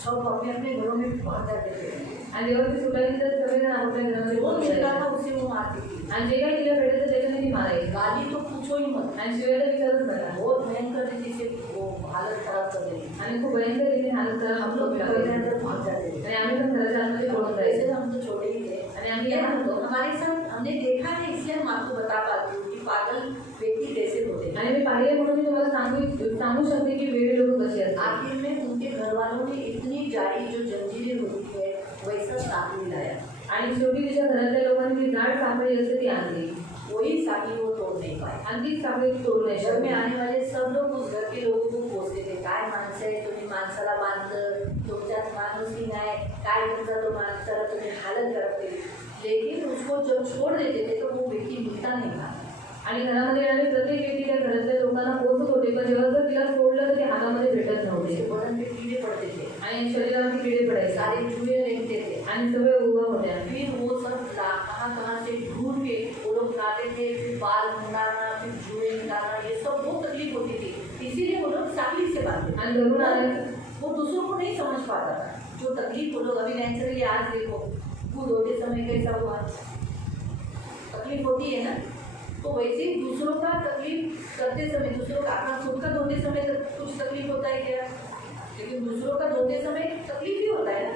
सब अपने अपने घरों में बांध जाते थे. आणि जेव्हा ती सुटायची तर सगळेजण आपल्या घरामध्ये वो पळून मिलता जायचे. था उससे वो मारती थी. आणि जे काही तिला भेटायचं त्याच्याने ती मारायची. गाली तो पूछो ही मत. आणि शिवाय तर विचारच नका. बहुत भयंकर रीति से वो हालत खराब कर देती. आणि खूप भयंकर रीती हालत खराब हम लोग घर के अंदर भाग जाते थे. आणि आम्ही पण घराच्या आतमध्ये पळून वैसे जायचो. हम तो छोटे ही थे. आणि आम्ही काय म्हणतो हमारे साथ हमने देखा है, इसलिए हम आपको बता पाती हूँ कि पागल व्यक्ति कैसे होते हैं. आणि मी पाहिले म्हणून मी तुम्हाला सांगू शकते की वेगळे लोक कसे असतात. आखिर में उनके घर वालों ने इतनी जाड़ी जो जंजीरें होती है वैसा साखली लाया. आणि शेवटी तिच्या घरातल्या लोकांनी जी जाड साखळी असते ती आणली वही साखली वो तोड़ नहीं पाए. आणि तीच साखळी तोडू नाही घर में शकली. आने वाले सब लोग उस घर के लोगों को कोसते थे. काय माणसं आहे, तुम्ही माणसाला बांधलं, तुमच्यात माणूस ही नाही, काय तुमचा तो माणसाला तुम्ही हालत करते. लेकिन उसको जब छोड़ देते थे तो वो व्यक्ति मिलता नहीं था. आणि घरामध्ये येणारे प्रत्येक व्यक्ती त्या घरातल्या लोकांना पोहोचत होते, पण जेव्हा जर तिला सोडलं तर ते हातामध्ये भेटत नव्हते. उसके बदन पे कीड़े पड़ते थे, आणि शरीरावरती किडे पडायचे सारे जुए रेंगते थे. आणि सगळे उभा होत्या. फिर वो सब कहाँ से ढूंढ के वो लोग लाते थे. फिर बाल मुंडाना, फिर जुए निकालना, ये सब बहुत तकलीफ होती थी. इसीलिए वो लोग साखली से बांधते थे. आणि धरून आले वो दूसरों को नहीं समझ पाता था जो तकलीफ वो लोग अभी नेचुरली आज देखो खुद होते समय कैसा हुआ तकलीफ होती है ना, तो वैसे ही दूसरों का तकलीफ करते समय, दूसरों का अपना खुद का धोते समय तो कुछ तकलीफ होता है क्या, लेकिन दूसरों का धोते समय तकलीफ ही होता है ना.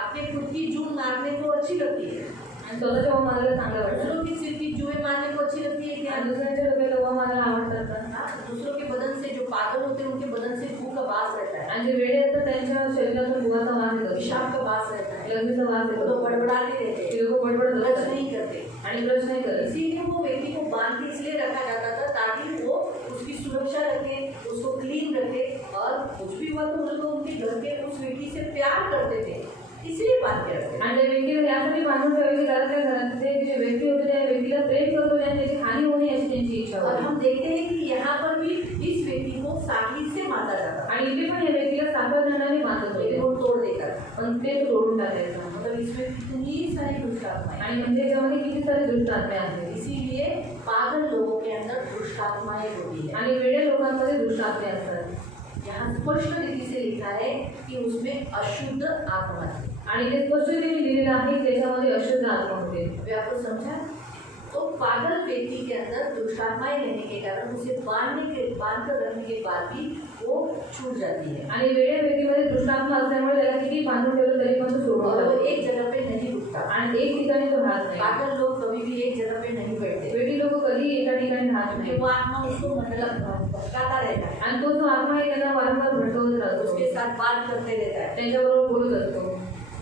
आपने खुद की जून मारने को अच्छी लगती है, आणि स्वतःच्या उभा मारायला चांगलं वाटतं. दूसरों की सिर की जुए मारने को अच्छी लगती है क्या. आणि दुसऱ्यांच्या डोक्याला उभा मारायला आवडतात. हाँ, दूसरों के बदन से जो पागल होते हैं उनके बदन से भू का वास रहता है, आणि जे वेडे असतात त्यांच्या शरीरातून भुगाचा वास येतो, पेशाब का वास रहता है, लघवीचा वास वो येतो. लोग बड़बड़ाते रहते ती हैं, लोक बडबड ब्रश करतात नहीं करते. आणि ब्रश नाही करत. इसीलिए वो व्यक्ति को बांध के इसलिए रखा जाता था ताकि वो उसकी सुरक्षा रखे, उसको क्लीन रखे, और कुछ भी हुआ तो वो लोग उनके घर के उस व्यक्ति से प्यार करते थे, इसलिए बांध के रखते. आणि त्या व्यक्तीला यासाठी बांधून ठेवायचे कारण त्या घरातले जे व्यक्ती होते त्या व्यक्तीला प्रेम करतो आणि त्याची हानी होणे याची त्यांची इच्छा और होती. हम देखते हैं कि यहाँ पर भी इस व्यक्ति को साखली से बांधा जाता आणि इथे पण या व्यक्तीला साखर दंडाने बांधत लेकिन होते, वो तोड़ देता था. पण ते तोडून टाकायचं. मतलब इसमें कितनी सारी दुष्ट आत्माएं. आणि म्हणजे याच्यामध्ये किती सारे दुष्ट आत्मे आहेत. इसीलिए पागल लोगों के अंदर दुष्ट आत्माएं होती है. आणि वेडे लोकांमध्ये दुष्ट आत्मे असतात. यहाँ स्पष्ट रीति से लिखा है कि उसमें अशुद्ध आत्मा है. आणि ते स्पष्टपणे लिहिलेलं आहे की त्याच्यामध्ये अशुद्ध आत्मा होते. अभी आपको समझा. तो पागल व्यक्ति के अंदर दुष्टात्माएं रहने के कारण उसे बांध कर रखने के बाद भी वो छूट जाती है. आणि वेड्या व्यक्तीमध्ये दुष्टात्मा असल्यामुळे त्याला किती बांधून ठेवलं तरी पण तो सोडून और वो जातो. एक जगह पे नहीं रुकता. आणि एक ठिकाणी तो राहत नाही. पागल लोग कभी भी एक जगह पे नहीं बैठते. वेडी लोक कधी एका ठिकाणी राहत क्योंकि नाही. वो आत्मा उसको मतलब भटकाता रहता है, आणि तो जो आत्मा आहे त्यांना वारंवार भटकवत राहतो, उसके साथ बात करते रहता है. त्यांच्याबरोबर बोलत असतो.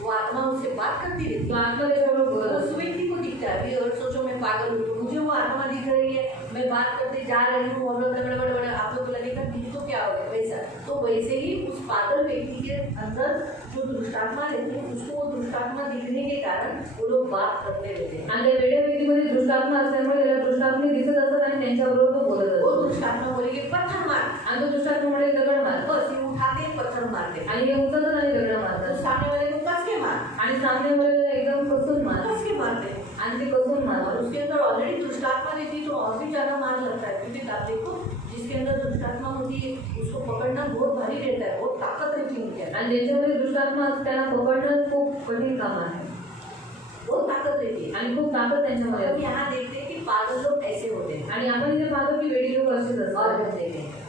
वो आत्मा उससे बात करती रहती तो है. आत्मा त्याच्याबरोबर बोलत तो असतो. उस व्यक्ति को दिखता है. अभी अगर सोचो मैं पागल हूँ तो मुझे वो आत्मा दिख रही है, मैं बात करते जा रही हूँ, आप लोग वैसे ही उस पागल व्यक्ति के अंदर जो दुष्टात्मा रहती है उसको वो दुष्टात्मा दिखने के कारण वो लोग बात करते रहते हैं। आणि त्या वेड्या व्यक्तीमध्ये दुष्टात्मा असल्यामुळे त्याला दुष्टात्मे दिसत असतात आणि त्यांच्याबरोबर तो बोलत वो असतो. दुष्टात्मा बोलेगी पत्थर मार, आणि तो दुष्टात्म्यामुळे दगड मारतो बस ये उठाते हैं, पत्थर मारते हैं। आणि हे उचलतात आणि दगड तो मारतात सामने वाले को कस के मार, आणि सामनेवाले त्याला एकदम कसून मारतात कस के मारते हैं। आणि ते कसून और मारतात. उसके अंदर ऑलरेडी दुष्टात्मा रहती है तो और भी ज्यादा मार लगता है, क्योंकि आप देखो जिसके अंदर दुष्टात्मा होती है उसको पकड़ना बहुत भारी रहता है, बहुत ताकत रहती है उनके अंदर, आणि ज्याच्यामध्ये दुष्टात्मा असते त्यांना पकडणं खूप कठीण काम आहे बहुत ताकत रहती है। आणि खूप ताकद त्यांच्यामध्ये हम असते. यहाँ देखते हैं कि पागल लोग ऐसे होते हैं आणि आपण इथे पाहतो की वेडी लोक असेच और असतात. हम देखते हैं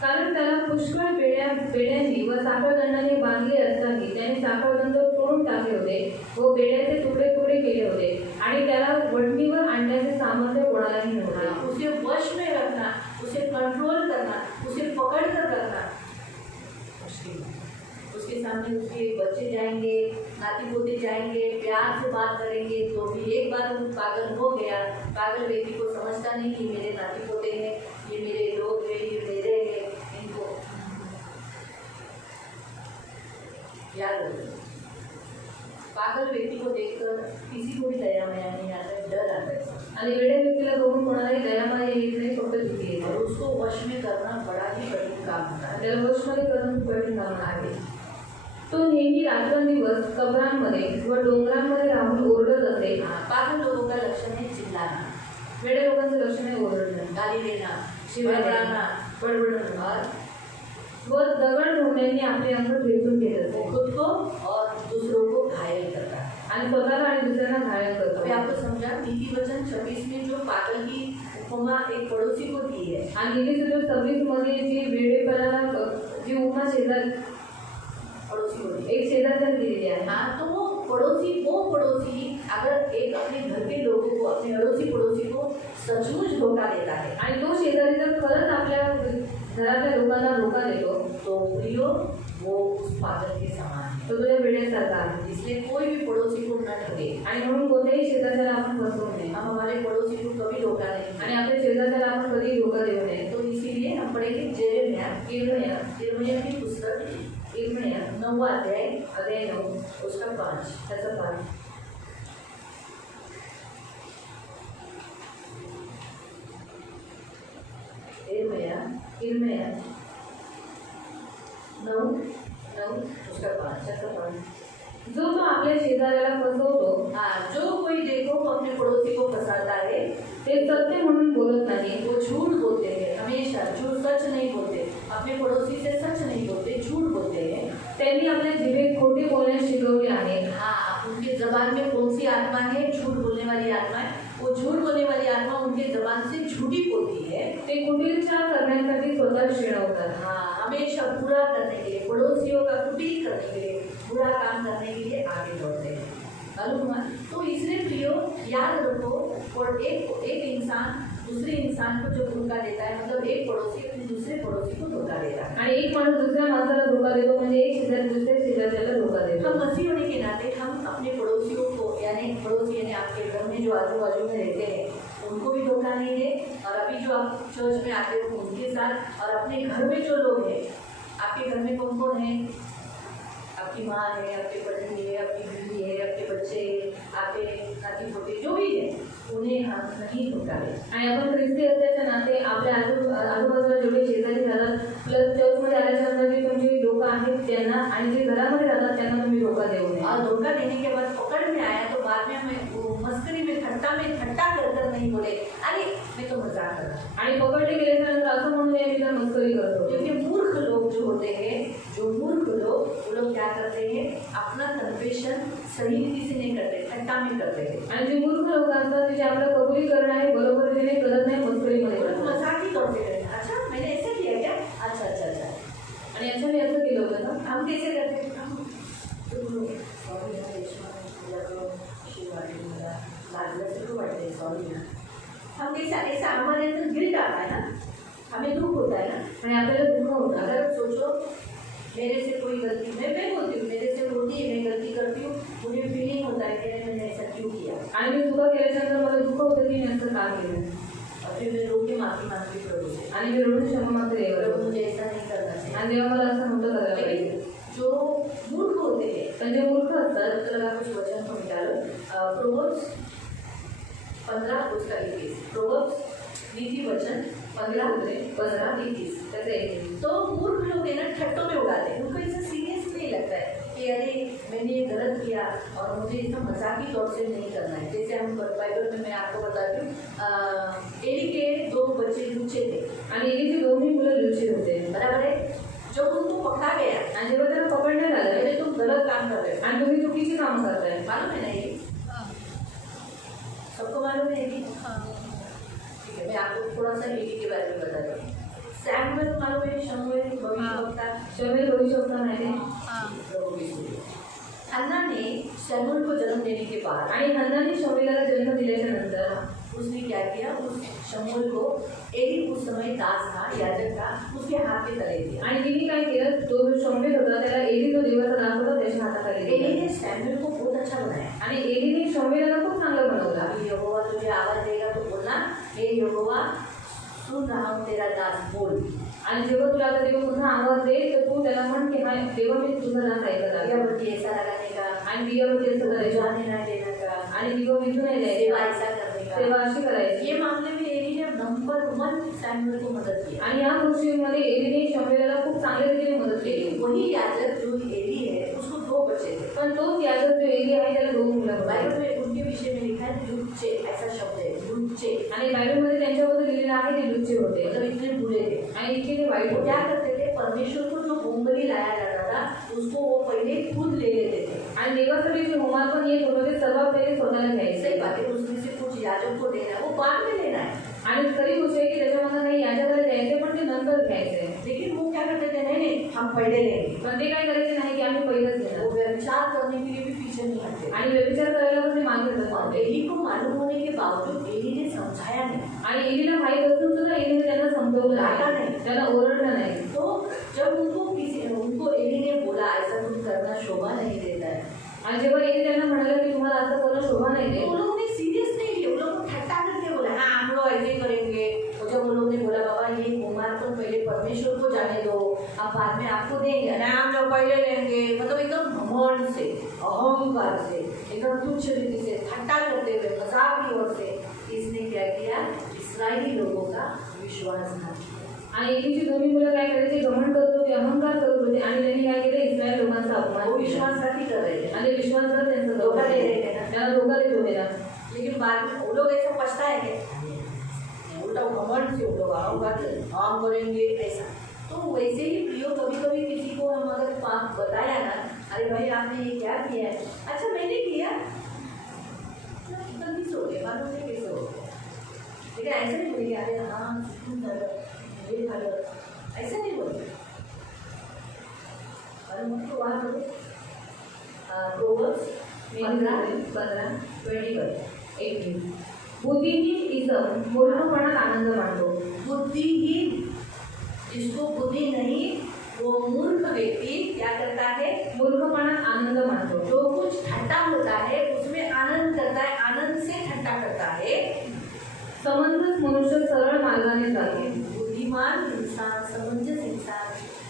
कारण त्याला पुष्कळ बेड्यांनी व साखळदंडाने बांधले असताना त्याने साखळदंड तोडून टाकले होते व बेड्याचे तुकडे तुकडे केले होते आणि त्याला वडणीवर आणण्याचे सामर्थ्य कोणालाही नव्हते. उसे वश में रखना, उसे कंट्रोल करना, उसे पकड़ कर रखना मुश्किल है। उसके सामने उसके बच्चे जाएंगे, नाती पोते जाएंगे, प्यार से बात करेंगे तो भी एक बार वो पागल हो गया, पागल व्यक्ति को समझता नहीं कि मेरे नाती पोते हैं, ये मेरे लोग हैं, ये मेरे हैं, इनको याद रखो। पागल व्यक्ति को देखकर किसी को भी दया माया नहीं आता है, डर आता है आणि वेड्या व्यक्तीला बघून कोणालाही दयामाया येत नाही, फक्त भीती येते. और उसको वश में करना बड़ा ही कठिन काम होता है। त्याला वशमध्ये करणं खूप कठीण काम आहे. तो नेहमी रात्रंदिवस कबरांमध्ये व डोंगरांमध्ये राहून ओरडत असे. पागल लोगों का लक्षण है चिल्लाना, वेड्या लोकांचं लक्षण आहे ओरडणं, गाली देना, शिव्या बड़बड़ाना, बडबडणं और व दगड ढोण्याने आपले अंग ठेचून घेत वो असे खुद को और दूसरों को घायल करता है। आणि स्वतःला आणि दुसऱ्यांना घायल अभी करतो. आपको समझा नीति वचन 26 में जो पागल की उपमा एक पड़ोसी को दी है, आणि नीतीसूत्र 26 मध्ये जी वेडेपणाला जी उपमा पड़ोसी को दी एक शेजारच्याला दिलेली आहे. हाँ, तो वो पड़ोसी अगर एक अपने घर के लोगों को, अपने अड़ोसी पड़ोसी को सचमुच धोखा देता है आणि तो शेजारी जर खरंच आपल्या घरातल्या लोकांना धोका देतो तो प्रियो वो उस पागल के समान है। तो तुझ्या वेड्यासारखा आहे. इसलिए कोई भी पड़ोसी को न ठगे। आणि म्हणून कोणत्याही शेजारच्याला आपण फसवू नये हम हमारे पड़ोसी को कभी धोखा नहीं आणि आपल्या शेजारच्याला आपण कधीही धोका देऊ नये. तो इसीलिए हम पढ़ेंगे जेरेमिया इर्मया की पुस्तक 9वां अध्याय अध्याय 9 उसका 5 त्याचा 5. इर्मया 9 उसका 5 त्याचा 5. जो तो आपल्या शेजाऱ्याला फसवतो हाँ, जो कोई देखो वो अपने पड़ोसी को फंसाता है, ते सत्य म्हणून बोलत नाही, वो झूठ बोलते हैं, हमेशा झूठ, सच नहीं बोलते, अपने पड़ोसी से सच नहीं बोलते, झूठ बोलते हैं। त्यांनी आपल्या जिभेत खोटे बोलण्यास शिकवले आहे. हाँ, उनके जबान में कौन सी आत्मा है? झूठ बोलने वाली आत्मा है। वो झूठ बोलने वाली आत्मा उनके जबान से झूठी बोलती है। ते कुटिलचार करण्यासाठी स्वतः शिणवतात. हाँ, हमेशा बुरा करने के लिए, पड़ोसियों का कुटिल करने के लिए, बुरा काम करने के लिए आगे बढ़ते हैं। मालूम हुआ? तो इसलिए प्रियो याद रखो, और एक इंसान दूसरे इंसान को जो धोखा देता है, मतलब एक पड़ोसी अपने दूसरे पड़ोसी को धोखा देता है। आणि एक माणूस दुसऱ्या माणसाला धोका देतो म्हणजे एक शेजारी दुसऱ्या शेजाऱ्याला धोका देतो. हम मसीह होने के नाते हम अपने पड़ोसियों को, यानी पड़ोसी यानी आपके घर में जो आजू बाजू में रहते हैं उनको भी धोखा नहीं दे, और अभी जो आप चर्च में आते हो उनके साथ, और अपने घर में जो लोग हैं, आपके घर में कौन कौन है? आपकी माँ है, आपके पति है, आपकी बीवी है, आपके बच्चे हैं, आपके नाती पोते जो भी है, उन्हें हम नहीं धोखा दें। आणि आपण ख्रिस्ती असल्याच्या नाते आपल्या आजूबाजूला जेवढे शेजारी राहतात प्लस चर्चमध्ये आल्याच्या नंतर जे तुमचे लोक आहेत त्यांना आणि जे घरामध्ये राहतात त्यांना तुम्ही धोका देऊ नये. और धोखा देने के बाद पकड़ में आया तो बाद में हमें मस्करी में ठट्टा कर नहीं बोले, अरे मैं तो मजाक कर रहा। आणि पकडले गेल्याच्या नंतर असं म्हणून मी तर मस्करी करतो. क्योंकि मूर्ख लोग जो होते हैं, जो मूर्ख लोग, वो लोग क्या करते हैं? अपना कन्फेशन सही रीति से नहीं करते, ठट्टा में करते हैं। आणि जे मूर्ख लोक असतात ते आपलं कबुली करणं आहे बरोबर रीतीने करत नाही, मस्करीमध्ये वो लोग करतात. मजाक ही करते हैं। अच्छा मैंने ऐसे किया क्या? अच्छा अच्छा अच्छा। आणि याच्याने असं केलं होतं ना. हम कैसे करते हैं? सॉरी सॉरी, हम कैसे ऐसा हमारे अंदर गिल्ट आता है ना, हमें दुख होता है ना, आणि आपल्याला दुःख होतं. अगर सोचो मेरे से कोई गलती, मैं बोलती हूँ मेरे से होती है, मैं गलती करती हूँ, मुझे फीलिंग होता है कि मैंने ऐसा क्यों किया। आणि मी चुका केल्याच्या नंतर मला दुःख होतं की मी असं का केलं. और फिर मैं रो के माफी मांगती प्रभु से, आणि मी रडून क्षमा मागते देवाला. प्रभु मुझे ऐसा नहीं करना चाहिए. आणि देवा मला असं नव्हतं करायला पाहिजे. लेकिन जो मूर्ख होते हैं, पण जे मूर्ख असतात तरह का कुछ वचन को निकालो. प्रोवर्ब्स 15 उसका 21. प्रोवर्ब्स नीति वचन 15:15-21. तो मूर्ख लोग है ना ठट्टों में उड़ाते हैं, उनको इससे सीरियस नहीं लगता है कि अरे मैंने ये गलत किया और मुझे इसका मजाकी तौर से नहीं करना है. जैसे हम बाइबल में मैं आपको बताती हूँ, एली के 2 बच्चे लुच्चे थे आणि एलीची दोन्ही मुलं लुच्चे होते. बराबर है. जब उनको पकड़ा गया आणि जेव्हा त्यांना पकडण्यात आलं अरे तुम गलत काम कर रहे हो, आणि तुम्ही चुकीची कामं करताय, मालूम है ना ये सबको मालूम है कि ठीक है. मैं आपको थोड़ा सा एली के बारे में बताती हूँ. सैमुएल मालूम है, शमूएल भविष्यवक्ता, शमूएल भविष्यवक्ता माहिती आहे. हन्ना ने शमूएल को जन्म देने के बाद आणि हन्नाने शमूएलाला जन्म दिल्याच्या नंतर उसने क्या किया, उस शमूएल को, एली उस समय दास था, याजक था, उसके हाथ के तले दिया. आणि तिने काय केलं, तो जो शमूएल होता त्याला एली जो देवाचा दास होता त्याच्या हाताखाली दिला. एली ने सैमुएल को बहुत अच्छा बनाया. आणि एलीने शमूएलाला खूप चांगलं बनवलं. अभी यहोवा तुझे आवाज देगा तो बोलना, हे यहोवा सुन रहा हूँ तेरा दास, बोल. आणि जेव्हा तुला आता देव पुन्हा आवाज दे तर तू त्याला म्हण की हा देवा मी तुझं नाच ऐकत आहे. दियाबत्ती ऐसा लगाने का, आणि दियाबत्ती असं करायचं, जाने ना देने का, आणि दिवा विझू नाही सेवा द्यायचा, ऐसा करने का. सेवा अशी करायची. ये मामले में एली ने नंबर 1 सैमुएल को मदद की. आणि या गोष्टीमध्ये एलीने शमूएलाला खूप चांगल्या रीतीने मदत केली. लेकिन वही याजक जो एली है उसको 2 बच्चे थे. पण तोच याजक जो एली आहे त्याला 2 मुलं होती. बाइबल में उनके विषय में लिखा है लुच्चे, ऐसा शब्द है लुच्चे. आणि बायबलमध्ये त्यांच्याबद्दल लिहिलेलं आहे ते लुच्चे होते मतलब इतने बुरे थे. आणि इतके ते वाईट वो होते. क्या करते थे, परमेश्वर को जो होमबलि लाया जाता था उसको वो पहले खुद ले लेते थे. आणि देवासाठी जे होमार्पण येत होतं ते सर्वात पहिले स्वतःला सही घ्यायचे. बात है, उसमें से कुछ याजक को देना है, वो बाद में लेना है. आणि खरी गोष्ट आहे की त्याच्यामध्ये काही याच्याकडे द्यायचे पण ते नंतर घ्यायचे. लेकिन वो क्या करते थे, नहीं हम पहले लेंगे. पण ते काय करायचे नाही की आम्ही पहिलंच वो घेणार. व्यभिचार करने के लिए भी पीछे नहीं हटते. आणि व्यभिचार करायला पण ते मागे और जातात. एली को मालूम होने के बावजूद एली ने समझाया नहीं. आणि एलीला माहीत असून सुद्धा एलीने त्यांना समजवलं डाटा नाही, नाही. त्याला ओरडलं नाही. तो जब उनको एली ने बोला ऐसा कुछ करना शोभा नहीं देता है, आणि जेव्हा एली त्यांना म्हणाले की तुम्हाला असं करणं शोभा नाही तो देत, वो लोगों ने सीरियस नहीं लिया. वो लोग ठट्टा करके बोला हाँ हम लोग ऐसे ही करेंगे. और जब वो लोग ने बोला बाबा ये होमार्पण पहले परमेश्वर को जाने दो, अब बाद में आपको देंगे ना, हम लोग पहले लेंगे. मतलब एकदम घमंड से, अहंकार से, एकदम तुच्छ रीति से, ठट्टा करते हुए, मजाक की ओर से इसने क्या किया, इस्राएली लोगों का विश्वासघात किया. आणि एलीची दोन्ही मुलं काय करायचे, घमंड करत होते, अहंकार करत होते आणि त्यांनी काय केलं, इस्रायल लोकांचा अपमान वो केला. विश्वासघाती कर रहे थे. आणि विश्वासघात त्यांचं धोखा दे रहे थे ना. त्याला धोका देत होते ना. लेकिन बाद में वो लोग ऐसा पछताएंगे, उल्टा घमंड से वो लोग अहंकार हम करेंगे ऐसा. तो वैसे ही प्रियो, कभी कभी किसी को हम अगर पाप बताया ना, अरे भाई आपने ये क्या किया है, अच्छा मैंने किया, गलती से हो गया, मालूम नहीं कैसे हो गया. लेकिन ऐसा नहीं बोलेंगे अरे हाँ तुम झालं, हे झालं, ऐसा नहीं बोलते. और मुझको वहाँ बोले प्रोवर्ब्स 15:21. बुद्धिहीन इसम मूर्खपणात आनंद मानतो. बुद्धिहीन, जिसको बुद्धि नहीं, वो मूर्ख व्यक्ति क्या करता है, मूर्खपणात आनंद मानतो. जो कुछ ठट्टा होता है उसमें आनंद करता है, आनंद से ठट्टा करता है. समंजस मनुष्य सरळ मार्गाने जातो. बुद्धिमान इंसान, समंजस इंसान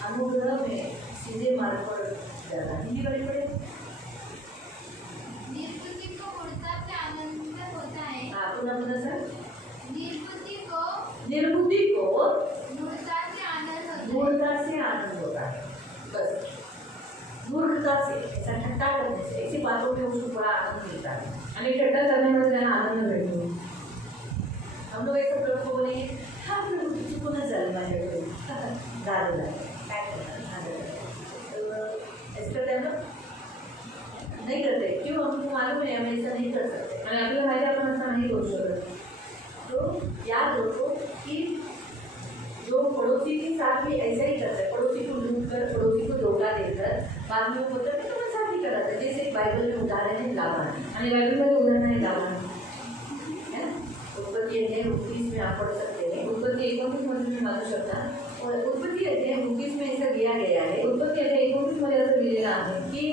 अनुग्रह में सीधे मार्ग पर जाता है. हिंदी बड़ी बड़े निर्बुद्धि को मूर्खता से आनंद होता है। पुनः पुनः सर. निर्बुद्धि को निर्बुद्धि को मूर्खता से आनंद होता है। मूर्खता से आनंद होता है. बस मूर्खता से, ऐसा ठट्टा करने से, ऐसी बातों में उसको बड़ा आनंद मिलता है. आणि थट्टा करण्यामध्ये त्यांना आनंद मिळतो. हम लोग ऐसा प्रभु को बोलेंगे हाँ प्रभु तुझे पुनः झालं माझ्याकडे झालं काय करणार ऐसा करते हम लोग नहीं करते. क्यों, हमको मालूम है हम ऐसा नहीं कर सकते. आणि आपल्याला माहिती आहे आपण असं नाही करू शकत. तो याद रखो कि जो पड़ोसी के साथ भी ऐसा ही करता है, पड़ोसी को लूट कर, पड़ोसी को धोखा देकर बाद में वो बोलता है मैं तुम्हारे साथ ही करा था. जैसे बाइबल में उदाहरण है लाबान, आणि बायबलमध्ये उदाहरण आहे लाबान. है ना. उत्पत्ति अध्याय 29 में आप पढ़ सकते हैं. उत्पत्ती 29 मध्ये तुम्ही वाचू शकता. और उत्पत्ति अध्याय 29 में ऐसा दिया गया है उत्पत्ती अध्याय 29 मध्ये असं लिहिलेलं आहे कि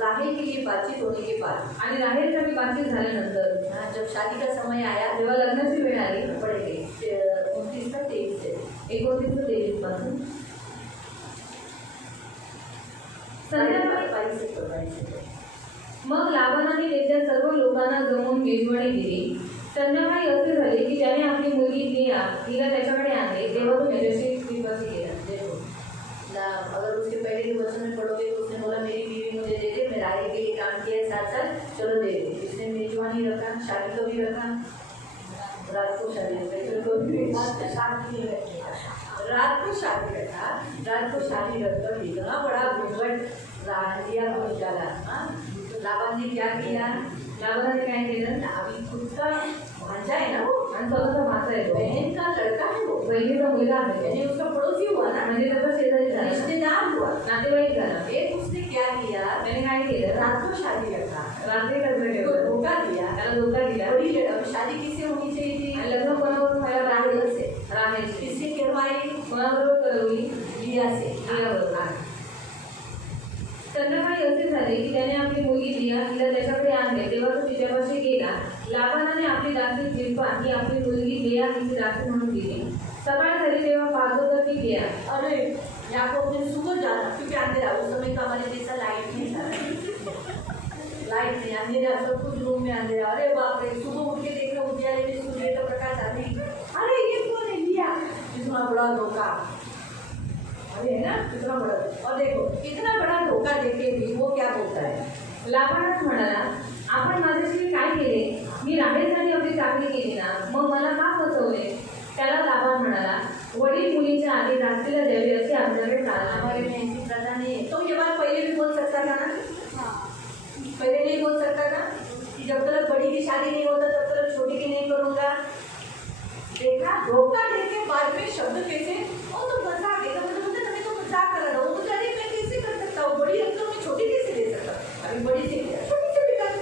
राहेल के लिए बातचीत होने के बाद आणि राहेलसाठी बातचीत झाल्यानंतर हाँ, जब शादी का समय आया जेव्हा लग्नाची वेळ आली पढ़ेंगे 29 का 23 से 29-23 पासून संध्याकाळी 22 से 22 से मग लाबानाने त्याच्या सर्व लोकांना जमवून मेजवानी दिली. संध्याकाळी असे झाले की त्याने आपली मुलगी लिया हिला त्याच्याकडे आणले. तेव्हा तो त्याच्याशी विश्वासी केला. देखो अगर उसके पहले के वचन में पढ़ोगे तो उसने बोला मेरी बीवी मुझे दे दे, मैं राहे के लिए काम किया है साथ साथ, चलो दे दे. इसने मेजबानी रखा, शादी को भी रखा, रात को शादी रात को शादी रखा, रात को शादी रखकर इतना बड़ा घूंघट लिया को निकाला. हाँ, लाबान ने क्या किया? लाबानाने काय केलं? अभी खुद का भांजा है ना वो, आणि स्वतःचा भाचा आहे तो. बहन का लड़का है वो, बहिणीचा मुलगा आहे. यानी उसका पड़ोसी हुआ ना, म्हणजे त्याचा शेजारी झाला, रिश्तेदार हुआ. नातेवाईक झाला. एक उसने क्या किया? त्याने काय केलं? रात को शादी रखा, रात्री कर्ज उसको घेतलं, धोखा दिया. त्याला धोका दिला. बड़ी अब शादी किससे होनी चाहिए थी? आणि लग्न कोणावर व्हायला राहेल राहिलं? से. राहेलशी. किससे करवाई? कोणाबरोबर करवली? लिया से. लियाबरोबर. संध्याकाळी असे झाले की त्याने आपली मुलगी लिया हिला त्याच्याकडे आणले. तेव्हा तो तिच्यापाशी गेला. लाबानाने आपली दासी झिल्पा ही आपली मुलगी लिया हिची दासी म्हणून दिली. सकाळ झाली तेव्हा पाहतो तर ती लिया. अरे याकूब ने सुबह जाना, क्योंकि अंधेरा उस समय का हमारे जैसा लाइट नहीं था, लाइट नहीं, अंधेरा, सब कुछ रूम में अंधेरा. अरे बाप रे, सुबह उठ के देखा उजाले में सूर्य का प्रकाश आते ही, अरे ये कौन है? लिया. इतना बड़ा धोखा, अरे है ना, कितना बड़ा. और देखो इतना बड़ा धोखा देके भी वो क्या बोलता है? लाबानच म्हणाला आपण माझ्याशी काय केले? मी राहेलसाठी आपली चाकरी केली ना, मग मला का फसवले? त्याला लाबान म्हणाला वडील मुलीच्या आधी दासीला द्यावे असे आमच्याकडे चालत हमारे आहे. में ऐसी प्रथा नहीं है. तो ये बात पहले भी बोल सकता था ना, पहले नहीं बोल सकता था कि जब तक बड़ी की शादी नहीं होता तब तक छोटी की नहीं करूँगा. देखा, धोखा देके बाद में शब्द कैसे, ओ तो मजाक है, तो बोलते नहीं तो मजाक कर रहा हूँ, तो अरे मैं कैसे कर सकता हूँ, बड़ी हम तो मैं छोटी कैसे दे सकता हूँ? अभी बड़ी से किया, छोटी से भी कर.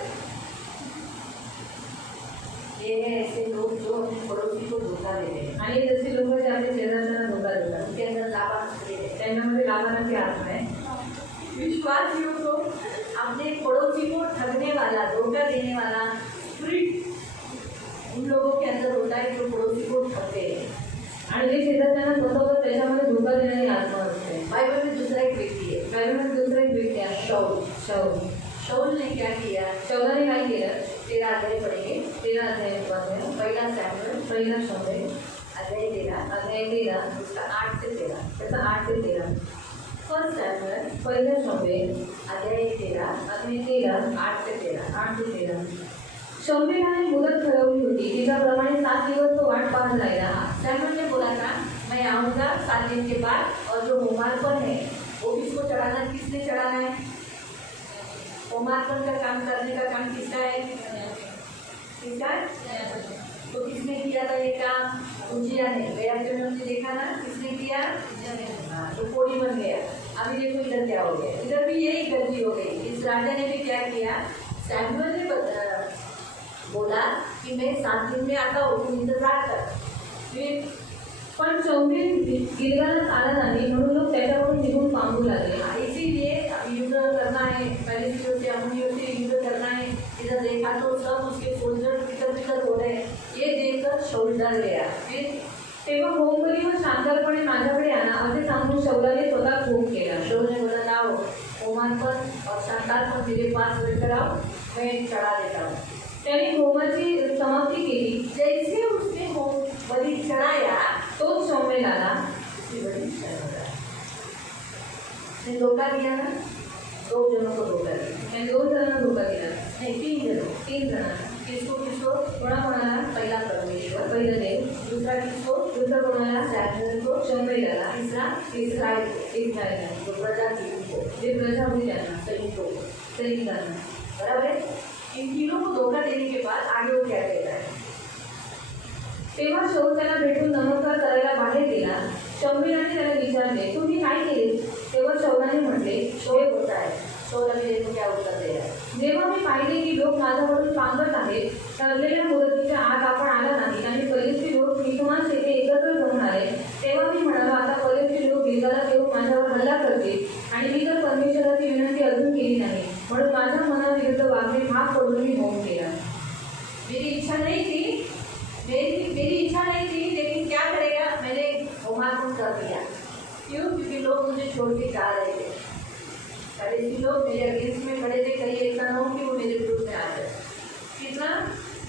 ये है ऐसे लोग जो अपने पड़ोसी को धोखा देते हैं. आणि जसे लोक जे आपल्या शेजारच्यांना धोका देतात उनके अंदर लाभांश देते हैं. त्यांच्यामध्ये लाबानाचे आत्मा आहे. विश्वासियों को अपने पड़ोसी को ठगने वाला, धोखा देने वाला स्पिरिट उन लोगों के अंदर होता है जो पड़ोसी को ठगते हैं. आणि जे शेजारच्यांना फसवतात त्याच्यामध्ये धोका देणारी आत्मा असते. बाइबल में दूसरा एक व्यक्ति है, बायबलमध्ये दुसरा एक व्यक्ती आहे शाऊल. शाऊल. शाऊल ने क्या किया? शौलाने काय केलं? 13 अध्याय पढ़ेंगे. 13 अध्यायापासून पहला सैमुएल पहिला शौले अध्याय 13, अध्याय 13 उसका 8 से 13. त्याचा 8 ते 13. फर्स्ट सैमुएल पहिला शौले अध्याय 13, अध्याय 13 8 से 13. 8 ते 13. शौलेने मुदत ठरवली होती तिच्याप्रमाणे 7 दिवस तो वाट पाहत राहिला. सैमुएल ने बोला था मैं आऊँगा 7 दिन के बाद, और जो होमार्पण है वो किसको चढ़ाना, किसने चढ़ाना है? होमार्पण का काम करने का काम किसका है? किसका है? तो किसने किया था ये काम? उजिया ने. गया जो हमने देखा ना, किसने किया? हाँ, तो कोड़ी बन गया. अभी देखो इधर क्या हो गया, इधर भी यही गलती हो गई. इस राजा ने भी क्या किया? सैमुएल ने बोला कि मैं 7 दिन में आता हूँ, तुम इंतजार कर. फिर पण शौल गिलगालात आला नाही म्हणून लोक त्याच्याकडून निघून पांगू लागले. इसीलिए युद्ध करना है, फलिस्तियों से, अम्मोनियों से युद्ध करना है. इधर देखा तो सब उसके सोल्जर तितर हो रहे हैं. ये देखकर शाऊल डर गया. फिर तेव्हा होमबली व शांतपणे माझ्याकडे आणा असे सांगून शौलाने स्वतः खूप केला. शाऊल ने बोला लाओ होमार्पण और शांतार्पण मेरे पास लेकर आओ, मैं चढ़ा देता हूँ. त्याने होमाची समाप्ती केली. जैसे उसने होम बलि चढ़ाया, तोच शौमेल आला. उसकी बलि चढ़ा. ने धोखा दिया ना, 2 जनों को धोखा दिया. त्याने 2 जणांना धोका दिला. नहीं, 3 जनों. 3 जणांना. किसको किसको? कोणाकोणाला? पहला परमेश्वर, पहिलं देव. दूसरा किसको? दुसरं कोणाला? सैमुएल को, शौमेलाला. तीसरा इस्रायल इस्राएल को, जो प्रजा थी उनको, जे प्रजा होती त्यांना सैनिकों को. सैनिकांना. बराबर है. इन तीनों को धोखा देने के बाद आगे वो क्या कहता है? तेव्हा शौल त्याला भेटून नमस्कार करायला बाहेर गेला. शौमेलाने त्याला विचारले तुम्ही काय केले? तेव्हा शौलाने म्हटले शोएब होता है. शोएब अभी देखो क्या उत्तर दे रहा है. जेव्हा मी पाहिले की लोक माझ्याकडून पांगत आहेत ठरलेल्या मुदतीच्या आत आपण आला नाही आणि फलिस्ती लोक मिकमाश येथे एकत्र जमून आले, तेव्हा मी म्हणालो आता फलिस्ती लोक गिलगालात येऊन माझ्यावर हल्ला करतील आणि मी तर परमेश्वराची विनंती अजून केली नाही म्हणून माझ्या मनात भाग पडून मी होम केला. मेरी इच्छा नहीं थी, मेरी इच्छा नहीं थी, लेकिन क्या करेगा, मैंने होमार्पण कर दिया. क्यों? क्योंकि लोग मुझे छोड़ के जा रहे थे. ऐसे लोग मेरे अगेंस्ट में खड़े थे, कहीं ऐसा न हो कि वो मेरे ग्रुप में आ जाए. कितना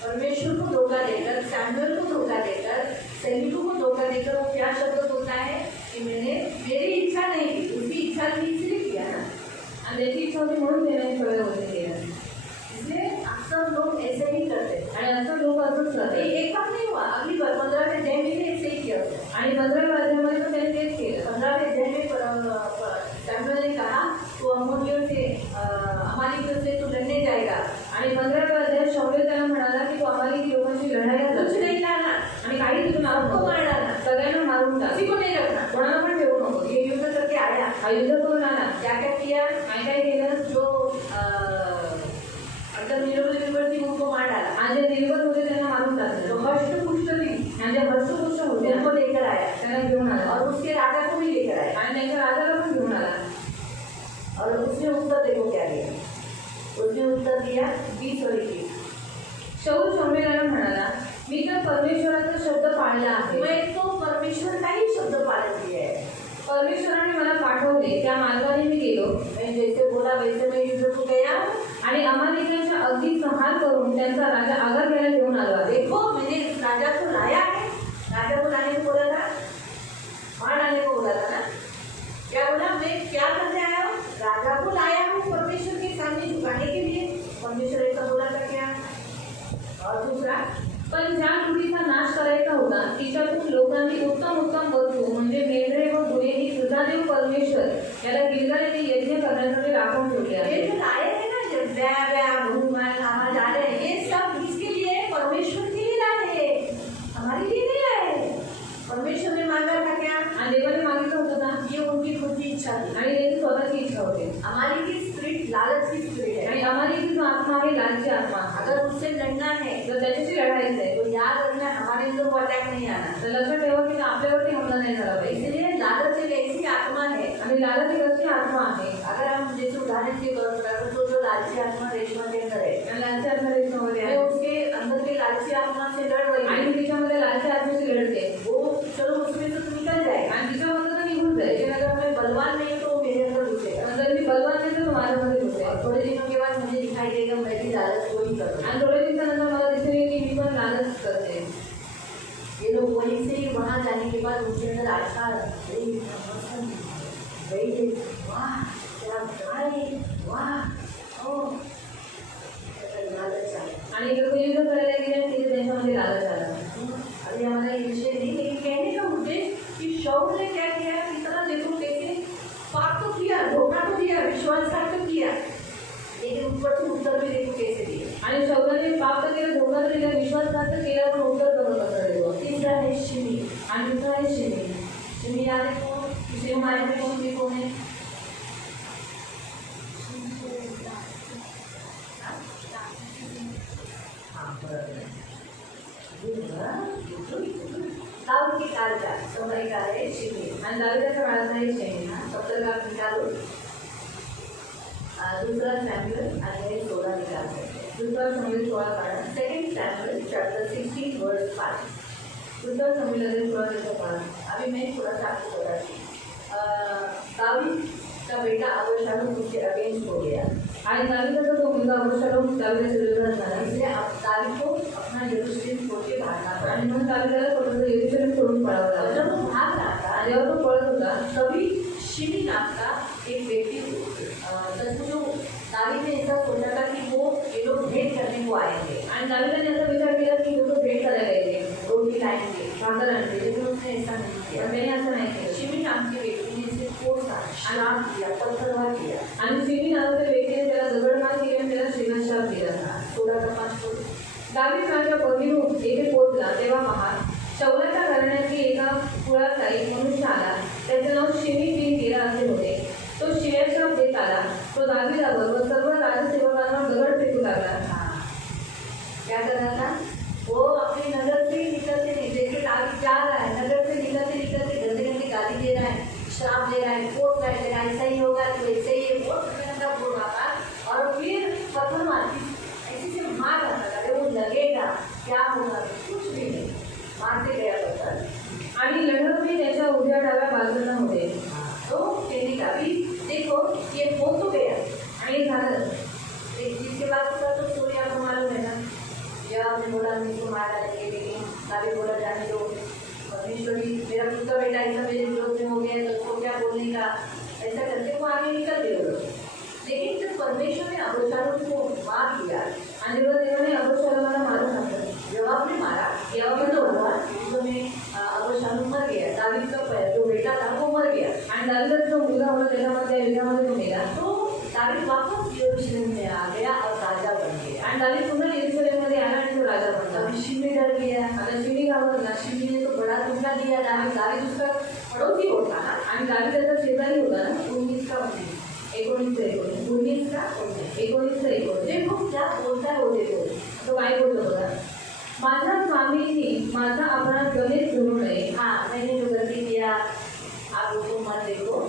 परमेश्वर को धोखा देकर, सैमुअल को धोखा देकर, सैनिकों को धोखा देकर वो क्या शब्द बोलता है कि मैंने, मेरी इच्छा नहीं थी, उसकी इच्छा थी इसलिए किया ना. आणि त्याची इच्छा होती म्हणून त्याने सगळ्या गोष्टी केल्या. इसलिए अक्सर लोग ऐसे ही करते हैं. आणि असं लोक असंच करतात. एक बार नहीं हुआ, अगली बार 15 में जय में ऐसे ही किया. आणि 15व्या अध्यायामध्ये पण त्याने तेच केलं. 15 में जय में सैमुअल ने कहा तो अम्मोनियों से, अमालेकियों से तू लड़ने जाएगा. आणि 15व्या अध्यायात शाऊल त्याला म्हणाला की तू अमालेकी लोकांची लढाई कुछ कर नहीं लाना, आणि काही तुझं नाव सबको नको. मार डालना, सगळ्यांना मारून टाक. किसी को नहीं रखना. कोणाला पण ठेवू नको. ये युद्ध करके आया. हा युद्ध करून आला. क्या क्या किया, काय केलं? जो अंदर निरोधक थी उनको मार डाला. आणि जे निर्बल होते त्यांना मारून टाकलं. जो हष्ट पुष्ट थी आणि जे हस्तपुष्ट होते उनको लेकर आया त्यांना घेऊन आला. और उसके राजा को भी लेकर आया. आणि त्यांच्या राजाला पण घेऊन आला. और उसने उत्तर देखो क्या दिया. उसने उत्तर दिया 20 और 21. शाऊल शमूएलाला म्हणाला मी तर परमेश्वराचा शब्द पाळला आहे. मैं तो परमेश्वर का ही शब्द पालन किया है. परमेश्वराने मला पाठवले त्या मार्गाने मी गेलो. मैं जैसे बोला वैसे मैं युद्ध को गया आणि अमालेकीच्या अगदी संहार करून त्यांचा राजा आगार घ्यायला घेऊन आलो आहे. देखो मैंने इस राजा को लाया है. राजा को लाने को बोला था, मार डालने को बोला था ना. क्या बोला, मैं क्या करने आया हूँ, राजा को लाया हूँ परमेश्वर के सामने झुकाने के लिए. परमेश्वर ऐसा बोला था क्या. और दूसरा, पण ज्या रूढीचा नाश करायचा होता तिच्यातून लोकांनी उत्तम उत्तम वस्तू म्हणजे मेंढरे व गुरे ही सुधादेव परमेश्वर याला गिलगाल येथे यज्ञ करण्यासाठी राखून ठेवले ये आहे. जो लाए हैं ना, जो हमारे जा रहे हैं, ये सब किसके लिए है, परमेश्वर के लिए लाए हैं, हमारे लिए नहीं लाए हैं. परमेश्वर ने मांगा था क्या, आणि देवाने मागितलं होतं ना. ये उनकी खुद की इच्छा थी. आणि त्याची स्वतःची इच्छा होती. हमारी की स्पिरिट लालच की स्पिरिट है. आणि अमालेकी जो आत्मा आहे लालची आत्मा. अगर उससे लड़ना है जर त्याच्याशी लढायचं आहे तो याद रखना, हमारे अंदर वो अटैक नहीं आना. तर लक्षात ठेवा की आपल्यावरती हमला नाही झाला पाहिजे. इसलिए लालच एक ऐसी आत्मा है. आणि लालच एक अशी आत्मा आहे. अगर हम जैसे उदाहरण के तौर पर तो जो लालची आत्मा रेशमा के अंदर है, आणि लालची आत्मा रेशमामध्ये मैं आहे. उसके अंदर के लालची आत्मा से लड़ रही आणि हूँ. तिच्यामध्ये लालची आत्म्याशी लढते. वो चलो उसमें तो निकल जाएगा. आणि तिच्यामधून तर निघून जाईल. लेकिन अगर मैं बलवान नहीं हूँ तो वो मेरे अंदर घुसेगा. जर मी बलवान नाही तर माझ्यामध्ये और घुसेल. थोड़े दिनों के बाद मुझे दिखाई देगा मैं भी लालच को ही करूँ. आणि थोड्या दिवसानंतर मला दिसेल की मी पण लालच करते. ये लोग वहीं से वहाँ जाने के बाद उनके अंदर आशा गई. वाह क्या गाय, वाह ओ लालच आया. आणि इकडे युद्ध करायला गेले आणि तिथे त्यांच्यामध्ये लालच आला. अभी हमारा ये विषय नहीं, लेकिन कहने का उद्देश्य कि शाऊल ने क्या किया, इतना देखो कैसे पाप तो किया, धोखा तो दिया, विश्वासघात तो किया, लेकिन ऊपर से उत्तर भी देखो कैसे दिए. आणि शौर्याने पाप तर केलं, धोका तर केला, विश्वासघात तर केला, पण उत्तर बघत असं देतो. तीसरा है शिमी. आणि दुसरा आहे शिमी. शिमी याद है कौन, किसी हमारे में शिमी कौन है. दाऊद के काल का समय का है शिमी. आणि दाविदाच्या काळात आहे शिमी. 70 का निकालो. दूसरा सैमुअल अध्याय 16 निकाल सकते हैं. दुसरा शमूएल 16 काळा. सेकंड सैमुअल चैप्टर 16 वर्स 5. दुसरा शमूएल अध्याय 16 त्याचा काळ. अभी मैं थोड़ा सा आपको बताती हूँ. दाऊद का बेटा अबशालोम उसके अगेंस्ट हो गया. आणि दाविदाचा तो मुलगा अबशालोम दाविदाच्या विरोधात झाला. इसलिए अब दाऊद को अपना यरूशलेम छोड़ के भागना पड़ा. आणि म्हणून दाविदाला स्वतंत्र यरूशलेम सोडून पळावं और लागलं. जब वो भाग रहा था आणि जेव्हा तो पळत होता तभी शिमी नाम का एक व्यक्ति, जो दाऊद ने ऐसा सोचा था कि वो ये लोग भेंट करने को आएंगे, आणि दाविदाने असा विचार केला की लोक भेट करायला येते, रोटी लाएंगे, भाकर आणते. लेकिन उसने ऐसा नहीं किया. पण त्याने असं नाही केलं. शिमी नाम के व्यक्ति ने इसे कोसा, श्राप दिया, पत्थरवार किया. आणि शिमी नावाच्या व्यक्तीने त्याला दगडमार केली आणि त्याला श्रीमंत दिला. 16 का 5 बोल. दावीद राजा बहिरूप येथे पोहोचला तेव्हा पहा शौलाच्या घराण्याची एका कुळातला एक मनुष्य आला. त्याचे नाव शिमी बिन गेरा असे होते. तो शिव्याश्रम देत आला. तो दावीदावर व सर्व राजसेवकांवर दगड फेकू लागला. क्या कर रहा था वो, अपनी नजर से निकलते नहीं, जैसे दाऊद जा रहा है, नजर से निकलते निकलते गंदे गंदे गाली दे रहा है, श्राप दे रहा है, कोस रहा है, ऐसा ही होगा तो वैसे ही है, बहुत गंदा बोल रहा था. और फिर पत्थर मारती परमेश्वर ने अबशालोम को मार दिया, आणि जेव्हा देवाने अबशालोमाला मारून टाकलं, जवाब ने मारा, जवाब ये ने तो मारा। हुआ युद्ध में अबशालोम मर गया, दावीद का जो बेटा था वो मर गया। आणि दावीदाचा जो मुलगा होता त्याच्यामध्ये त्या युद्धामध्ये तो मेला तो दावीद वापस यरूशलेम में आ गया और राजा बन गया। आणि दावीद पुन्हा यरूशलेममध्ये आला आणि तो राजा बनला। तभी शिमी डर गया, आता शिमी घाबरला, शिमी ने तो बड़ा धोखा दिया, दावीद उसका पड़ोसी होता ना, आणि दावीद त्याचा शेजारी होता ना, 19 का 19, 19 का 19 देखो क्या बोलता है वो, देखो तो काय बोलतो बघा, माझ्या स्वामींनी माझा अपराध गणित धरू नये। हाँ मैंने जो गलती किया आप उसको मत देखो।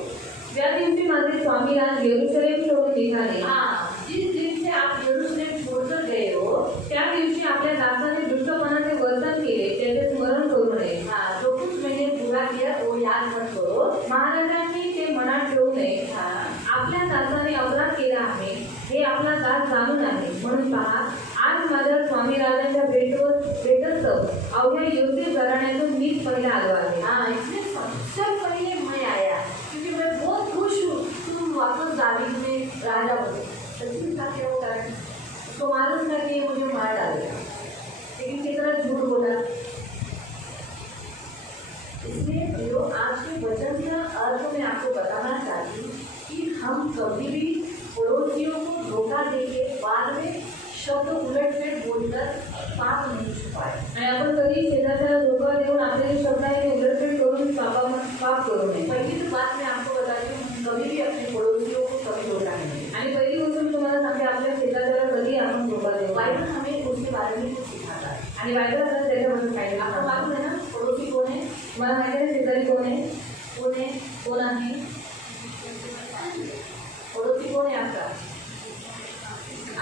त्या दिवशी माझे स्वामी आज यरूशलेम सोडून निघाले, हाँ जिस दिन से आप यरूशलेम छोड़कर गए हो, त्या दिवशी आपल्या दासाने दुष्टपणाचे वर्तन केले त्याचे स्मरण करू नये। हाँ जो कुछ मैंने पूरा किया वो याद मत करो। महाराजांनी ते मनात ठेवू नये। हाँ आपल्या दासाने अपराध केला आहे हे आपला दास जाणून आहे, म्हणून पहा आज माझ्या स्वामी राजांच्या भेटस्तव अवघ्या योसेफ घराण्यातून मीच पहिला आलो आहे। हाँ इसलिए सबसे पहले मैं आया क्योंकि मैं बहुत खुश हूँ तुम वापस दावीद में राजा बने। सचिन का क्या वो कारण उसको मालूम था कि ये मुझे मार डालेगा, लेकिन कितना झूठ बोला। इसलिए जो आज के वचन का अर्थ मैं आपको बताना चाहती हूँ कि हम कभी भी पड़ोसियों को धोखा देके बाद में शब्द उलटफेर बोलकर पाप नहीं छुपाए। आणि आपण कधी शेजाऱ्याला धोका देऊन आपले जे शब्द आहे ते उलटफेर करून पाप करू नये। पहली तो बात मैं आपको बताती हूँ, कभी भी अपने पड़ोसियों को कभी धोखा नहीं देना। आणि पहिली गोष्ट मी तुम्हाला सांगते, आपल्या शेजाऱ्याला कधी आपण धोका देऊ नये। बाइबल हमें उसके बारे में कुछ सिखाता है। आणि बायबल आपल्याला त्याच्याबद्दल काय आपको मालूम है ना पड़ोसी कौन है? मला माहिती आहे शेजारी कोण आहे? कौन है? कोण आहे? पड़ोसी कौन है आपका?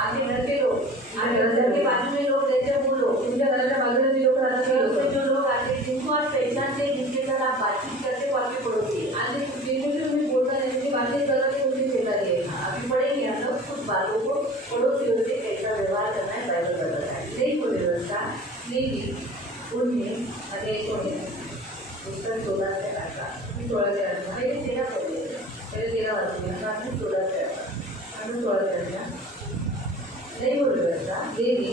आपके घर के लोग, आपके घर के बाजू में लोग रहते हैं वो लोग, तुमच्या घराच्या बाजूला जे लोक राहतात ते घर लोक। से जो लोग आते हैं जिनको आप पहचानते हैं, जिनके साथ आप बातचीत करते हो, आपके पड़ोसी है। आणि जिंकून तुम्ही बोलता नाही, तुम्ही बातचीत करता ते तुमची शेजारी आहे। अभी पढ़ेंगे हम लोग कुछ बातों को, पड़ोसियों से कैसा व्यवहार करना है बाइबल बताता है। नहीं वो व्यवस्था लेवी 19 आणि 19 उसका 14 से 18, मी 16 ते 18 पहले 13 पढ़िए, पहिले 13 वाचूया, बाकी 16 से 18। अजून 16 ते 18 नहीं वो व्यवस्था, लेवी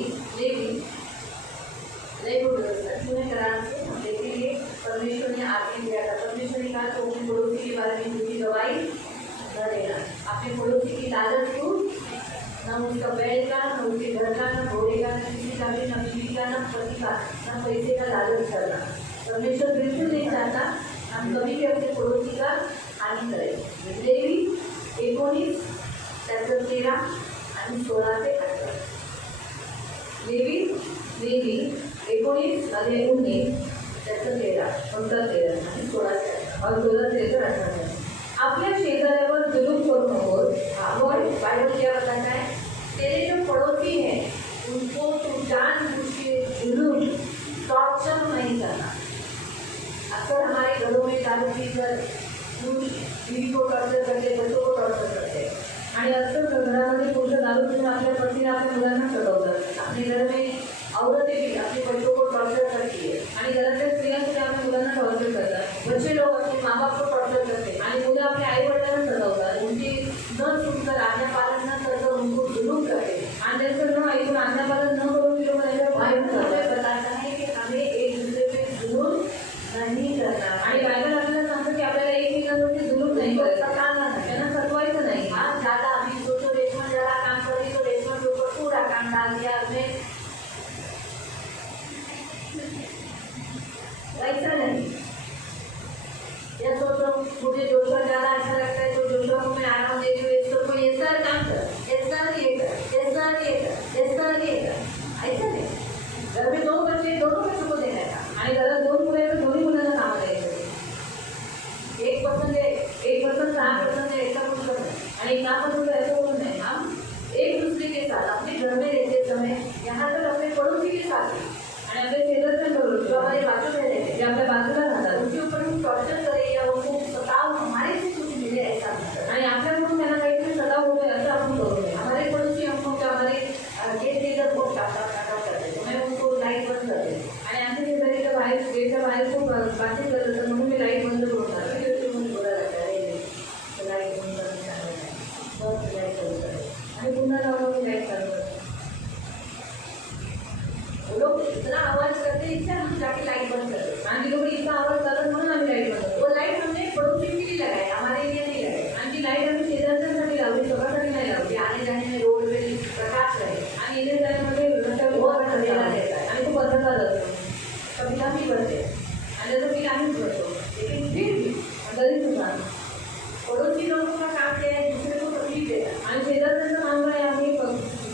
नहीं वो व्यवस्था सुने करार से हम देखेंगे। परमेश्वर ने आज्ञा दिया था, परमेश्वर ने कहा तो अपने पड़ोसी के बारे में झूठी गवाही न देना, अपने पड़ोसी की लालच को न उसका बैल का, न उसके घर का, न घोड़े का, न किसी का भी, न बीवी का, न पति का, न पैसे का लालच करना। परमेश्वर बिल्कुल नहीं चाहता हम कभी भी अपने पड़ोसी का हानि करें। लेवी 19 त्याचं 13 आणि 16 ते 18। लेवी 19 आणि 19 त्याचं 13 फक्त 13 आणि 16 ते 18। और 16 ते 18 आपल्या शेजाऱ्यावर जुलूम करू नकोस। और बाइबल क्या बताता है? तेरे जो पड़ोसी हैं उनको तू जानबूझ के जुलूम टॉर्चर नहीं करना। अक्सर हमारे घरों में दारू पीकर पुरुष बीवी को टॉर्चर करते, बच्चों को टॉर्चर करते। आणि असं घरामध्ये पुरुष दारू पिऊन आपल्या पतीला आपल्या मुलांना सतवतात। अपने घर में औरतें भी अपने बच्चों को टॉर्चर करती है आणि घरातल्या स्त्रिया सुद्धा आपल्या मुलांना टॉर्चर करतात। बच्चे लोग अपने माँ बाप को टॉर्चर करते हैं आणि मुलं आपल्या आई वडिलांना सतवतात उनकी न सुनकर आज्ञा पालन न करकर उनको जुलूम करते हैं। आणि त्यांचं न ऐकून आज्ञापालन न करून ती लोक त्यांच्यावर बाइबल वाईट हमें करतात। बताता है कि हमें एक दूसरे पे जुलूम नहीं करना आणि बायबल आपल्याला सांगतं की आपल्याला एकमेकांवरती जुलूम नाही उनको करायचं, सताना नहीं। त्यांना सतवायचं नाही। हाँ ज़्यादा अभी सोचो रेशमा ज़्यादा काम करी तो रेशमा के ऊपर पूरा काम डाल दिया उसने, वैसा नहीं। या सोचो मुझे जोशुआ ज़्यादा अच्छा लगता है तो जोशुआ को मैं आराम दे रही हूँ, इसको ये सर काम कर, ये सर ये कर, ये सर ये कर, ये सर ये कर, ऐसा नहीं। घर में 2 बच्चे, दोनों बच्चों को देना था। आणि घरात 2 मुलं आहेत तर दोन्ही मुलांना कामाला यायचं। 1% है, 1% 6% है, ऐसा कुछ करना है। आणि काम पण तुला याचं बोलून नाही। हम एक दूसरे के साथ अपने घर में रहते समय यहाँ तक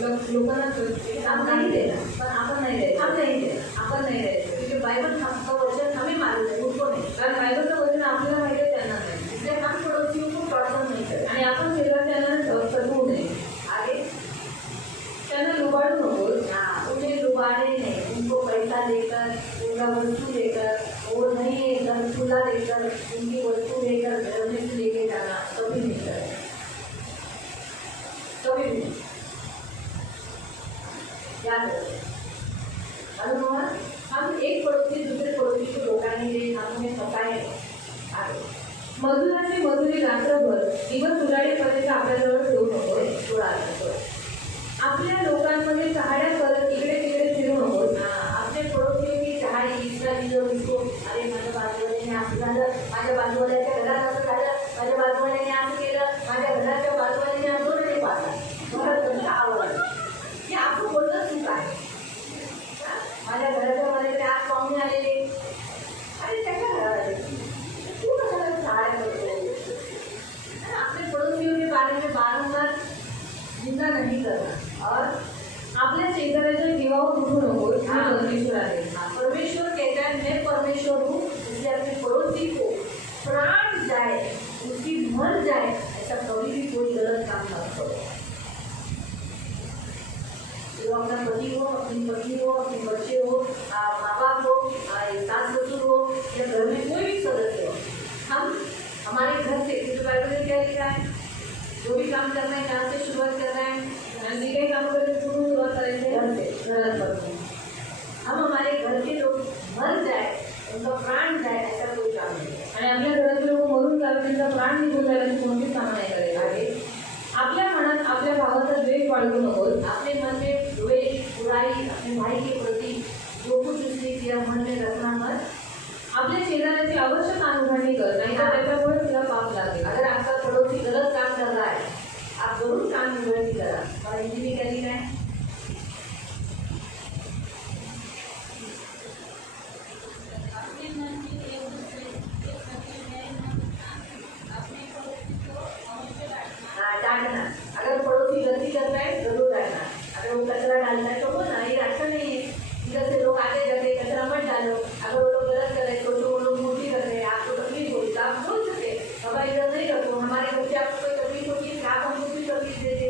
लोकांना काम नाही देणार, पण आपण नाही द्यायचं. हम नहीं दे आपण नाही द्यायचं. क्योंकि बाइबल का वचन हमें मालूम है, उनको नहीं। कारण बायबलचं वचन आपल्याला माहिती आहे, त्यांना नाही. इसलिए हम पड़ोसियों को टॉर्चर नहीं करें। आणि आपण शेजारच्यांना सतवू नये. आगे त्यांना लुबाडू नकोस. उन्हें लुभाने नहीं, उनको पैसा देकर, उनका वस्तु देकर, वो नहीं है घर खुला देकर उनकी वस्तु लेकर घर में से लेके जाना कभी नहीं करें, कभी नहीं। क्या करें? मालूम हुआ? हम एक पड़ोसी दूसरे पड़ोसी को धोखा नहीं दे, हम उन्हें फंसाए नहीं। आगे मजुराची मजुरी रात्रभर दिवस उजाडेपर्यंत आपल्याजवळ ठेवू नकोस. थोड़ा आगे आपल्या लोकांमध्ये चहाड्या करत इकडे तिकडे फिरू नकोस. अपने पड़ोसियों की चहाड़ी इसका लियो इसको, अरे माझ्या बाजूवाल्याने असं झालं, माझ्या बाजूवाल्याच्या घरात असं झालं, माझ्या बाजूवाल्याने असं केलं, माझ्या घराच्या बाजूवाल्याने असं नाही पाहिलं, घरात तुमच्या आवड हे आपण बोलणं चूक आहे. माझ्या घराच्या मध्ये आज पाहुणे आलेले, अरे त्याच्या घरात आले, तू कशाला चहाड्या करतो? अपने पड़ोसियों के बारे में बारंबार निंदा नहीं करना और आपल्या शेजाऱ्याच्या जीवावर उठू नकोस. हा हाँ। परमेश्वर आहे. परमेश्वर कहता है मैं परमेश्वर हूँ, इसलिए अपने पड़ोसी को प्राण जाए उसकी मर जाए ऐसा कभी भी कोई गलत काम मत करो। जो अपना पति हो, अपनी पत्नी हो, अपने बच्चे हो, माँ बाप हो, सास ससुर हो या घर में कोई भी सदस्य हो, हम हमारे घर से, क्योंकि बाइबल में क्या लिखा है, जो भी काम करना है जहाँ से शुरुआत करना है, आणि जे काही काम करायचं कुठून सुरुवात करायची घर से घरात करतो. हम हमारे घर के लोग मर जाए, उनका प्राण जाए ऐसा कोई काम नहीं है। आणि आपल्या घरातले लोक मरून जावे, त्यांचा प्राण निघून जायला कोणतीच कामं नाही करायला. आगे आपल्या मनात आपल्या भावाचा द्वेष बाळगू नकोस. अपने मन में द्वेष बुराई अपने भाई के प्रति जो कुछ उसने किया मन में रखना मत। आपल्या शेजाऱ्याची आवश्यक अनुभावणी कर, नाही तर त्याच्यामुळे तुला पाप लागेल. अगर आपका पड़ोसी गलत काम कर रहा है, आप जरूर काम निवृत्ति करा। और हिंदी में क्या लिखा है? अपने मन में एक दूसरे के प्रति बैर न रखना, अपने पड़ोसी को अवश्य डांटना। हाँ, डांटना। अगर पड़ोसी गलती करता है जरूर डांटना। अगर वो कचरा डालता है तो बोलना ये अच्छा नहीं है, इधर से लोग आते जाते कचरा मत डालो। अगर वो लोग गलत कर रहे हैं, तो जो वो लोग मूर्ति कर रहे हैं, आपको तकलीफ होगी तो आप बोल सकते हैं, बाबा इधर नहीं रखो, हमारे बच्चे आपको कोई तकलीफ होगी है, आप हमको कोई तकलीफ देते।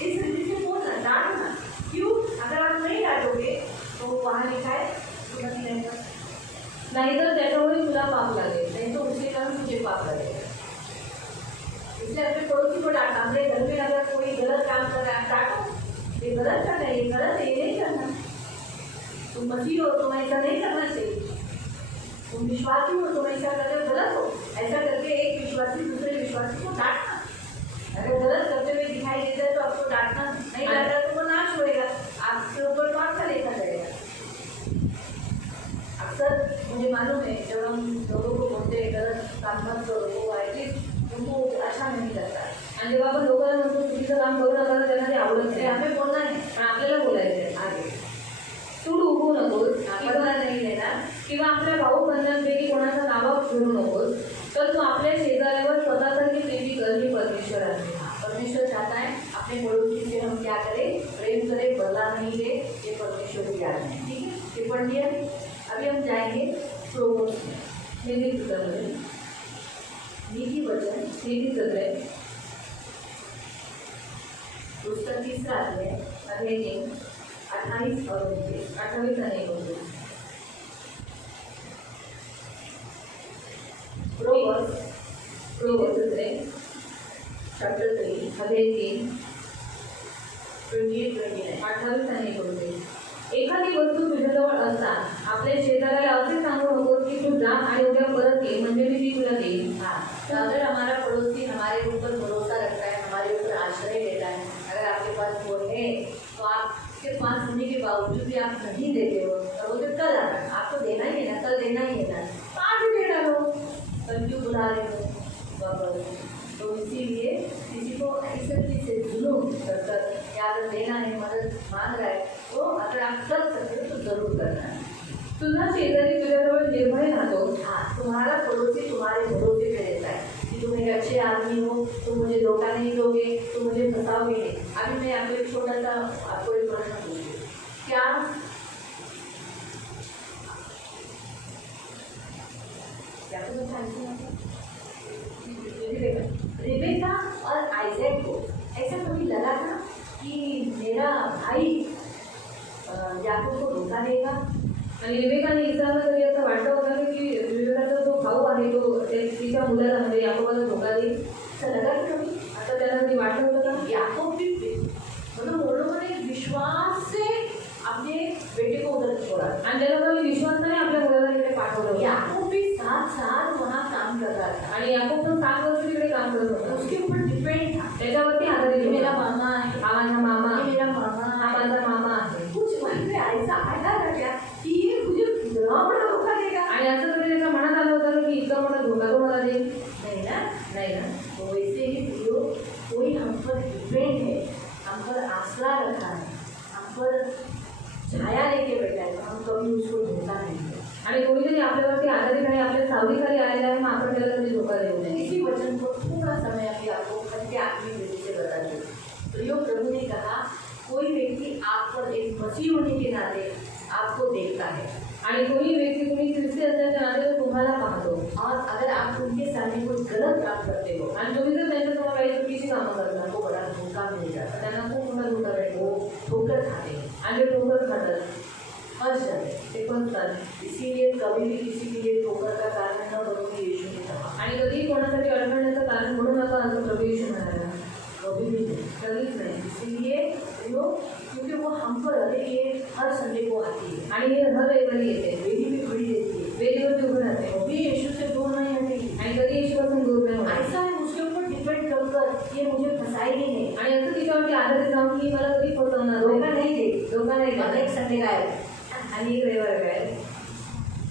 इस रीति से बोलना, डांटना। क्यों? अगर आप नहीं डांटोगे तो वहाँ लिखा है तो नहीं रहेगा, नाहीतर त्याच्यामुळे तुला पाप लागेल. नहीं तो उसके कारण तुझे पाप लगेगा। इसलिए अपने पड़ोसी को डांटना। अपने घर में अगर कोई गलत काम कर रहा है डांटो, ये गलत कर रहा है, ये गलत है, ये नहीं करना। तुम मसीह हो, तुम ऐसा नहीं करना चाहिए। तुम विश्वासी हो, तुम ऐसा कर रहे हो, गलत हो। ऐसा करके एक विश्वासी दूसरे विश्वासी को डांटना। अगर गलत करते हुए दिखाई देता है तो आपको डांटना, नहीं डांटा तो वो नाश होएगा, आपके ऊपर कौन सा लेखा जाएगा। अक्सर मुझे मालूम है जब हम लोगों को बोलते हैं गलत काम मत करो, वो एटलीस्ट उनको अच्छा नहीं लगता है। आणि जेव्हा आपण लोकांना म्हणतो चुकीचं काम करू नका, त्यांना ते आवडत इसलिए नाही. हमें बोलना है, पण आपल्याला बोलायचं आहे. आगे तू उभू नकोस बदला नहीं लेना। किंवा आपल्या भाऊ बंधांपैकी कोणाचा नावा फिरू नकोस, तर तू आपल्या शेजाऱ्यावर स्वतःसारखी प्रीती कर. ही परमेश्वर आहे. परमेश्वर चाहता है अपने पड़ोसी से हम क्या करें, प्रेम करें, बदला नहीं ले, ये परमेश्वर की आज्ञा है। ठीक है, ये पढ़ लिया। अभी हम जाएंगे प्रोवर्ब्स में। नीतिसूत्रामध्ये नीति वचन नीतिसूत्रे उसका तीसरा अध्याय अध्याय 3 28 और 29। 28 आणि 29. नीतिसूत्रे चैप्टर 3 अध्याय 3 28 29। 28 आणि 29. एखादी वस्तू तुझ्याजवळ असता आपल्या शेजाऱ्याला असे सांगू नकोस की तू जा आणि उद्या परत ये, म्हणजे मी ती तुला देईन. हाँ, तो अगर हमारा पड़ोसी हमारे ऊपर भरोसा रखता है, हमारे ऊपर आश्रय लेता है, अगर आपके पास वो है तो आपके पास होने के बावजूद भी आप नहीं देते हो, तो वो तो कल आना, आपको देना ही है ना, कल देना ही है ना, तो आज ही दे डालो, कल क्यों बुला रहे हो वापस। तो इसीलिए किसी को ऐसे से जुनून कर या अगर देना है, मदद मांग रहा है, तो अगर आप कर सकते हो तो जरूर करना है। तुझा शेजारी तुझ्याजवळ निर्भय राहतो. हाँ, तुम्हारा पड़ोसी तुम्हारे भरोसे पे रहता है कि तुम्हें तुम एक अच्छे आदमी हो, तुम मुझे धोखा नहीं दोगे, तुम मुझे फंसाओगे नहीं। अभी मैं आपको एक छोटा सा आपको एक प्रश्न पूछती हूँ, क्या तो रिबेका और आइजैक को ऐसा कभी लगा था कि मेरा भाई याकूब को धोखा देगा? आणि रिबेकाने इस्रायलला तरी असं वाटलं होतं की रिबेकाचा जो भाऊ आहे तो तिच्या मुलाला म्हणजे याकोबाला धोका देईल, असं लगा की कभी? आता त्याला ते वाटलं होतं का? याकूब भी मतलब वो लोगों ने विश्वास से अपने बेटे को उधर छोड़ा आणि त्या लोकांनी विश्वासाने आपल्या मुलाला तिकडे पाठवलं. याकूब भी साथ साथ वहाँ काम कर रहा था आणि याकोब पण 7 वर्ष तिकडे काम करत होता. उसके ऊपर डिपेंड था। त्याच्यावरती आधारित ये मेरा होता. मामा है, हा माझा मामा ये आहे, मेरा मामा हा है। माझा मामा आहे. कुछ वहीं पे ऐसा आया था क्या कि ये मुझे इतना बड़ा धोखा देगा? आणि असं कधी त्याच्या मनात आलं होतं की इतका मोठा धोका तो मला देईल? नहीं ना। नाही ना. तो वैसे ही जो कोई हम पर डिपेंड है, हम पर आसरा रखा है, हम पर छाया लेके बैठा है, तो हम कभी उसको धोखा नहीं देते। आणि कोणीतरी आपल्यावरती आधारित आहे, आपल्या सावलीखाली आलेला आहे, मग आपण त्याला कधी धोका देऊ नये. इसी वचन को थोड़ा समय अभी आपको खत्ते आत्मिक दृष्टि से बता दूँ। तो यो प्रभु ने कहा कोई व्यक्ति आप पर एक मसीह होने के नाते आपको देखता है, आणि कोणी व्यक्ती तुम्ही ख्रिस्ती असल्याच्या नाते तो तुम्हाला पाहतो. और अगर आप उनके सामने कोई गलत काम करते हो आणि तुम्ही जर त्यांच्यासमोर काही चुकीची कामं करता, आपको बड़ा धोखा मिल जाता है, त्यांना खूप मोठा धोका भेटतो वो ठोकर खाते हैं, आणि ते ठोकर खातात, फंस जाते हैं। ते फसतात. इसीलिए कभी भी किसी के लिए ठोकर का कारण न बनोगे, यीशु ने कहा। आणि कधी कोणासाठी अडचणीचं कारण म्हणू नका असं प्रभू येशू म्हणाला. कभी भी नहीं। कधीच नाही. इसीलिए यो क्योंकि वो हम पर अरे ये हर संडे को आती है, आणि हे हर रविवारी येते, वेदी भी खड़ी रहती है, वेदीवरती उभं राहते कभी यीशु से दूर नहीं हटेगी। आणि कधी येशूपासून दूर नाही होणार. ऐसा है उसके ऊपर डिपेंड कर ये मुझे फंसाएगी नहीं, आणि असं तिच्यावरती आधारित राहून की मला कधी फसवणार धोखा नाही, नहीं देगी। धोका नाही और करणार. एक संडे का है, आणि एक रविवार काय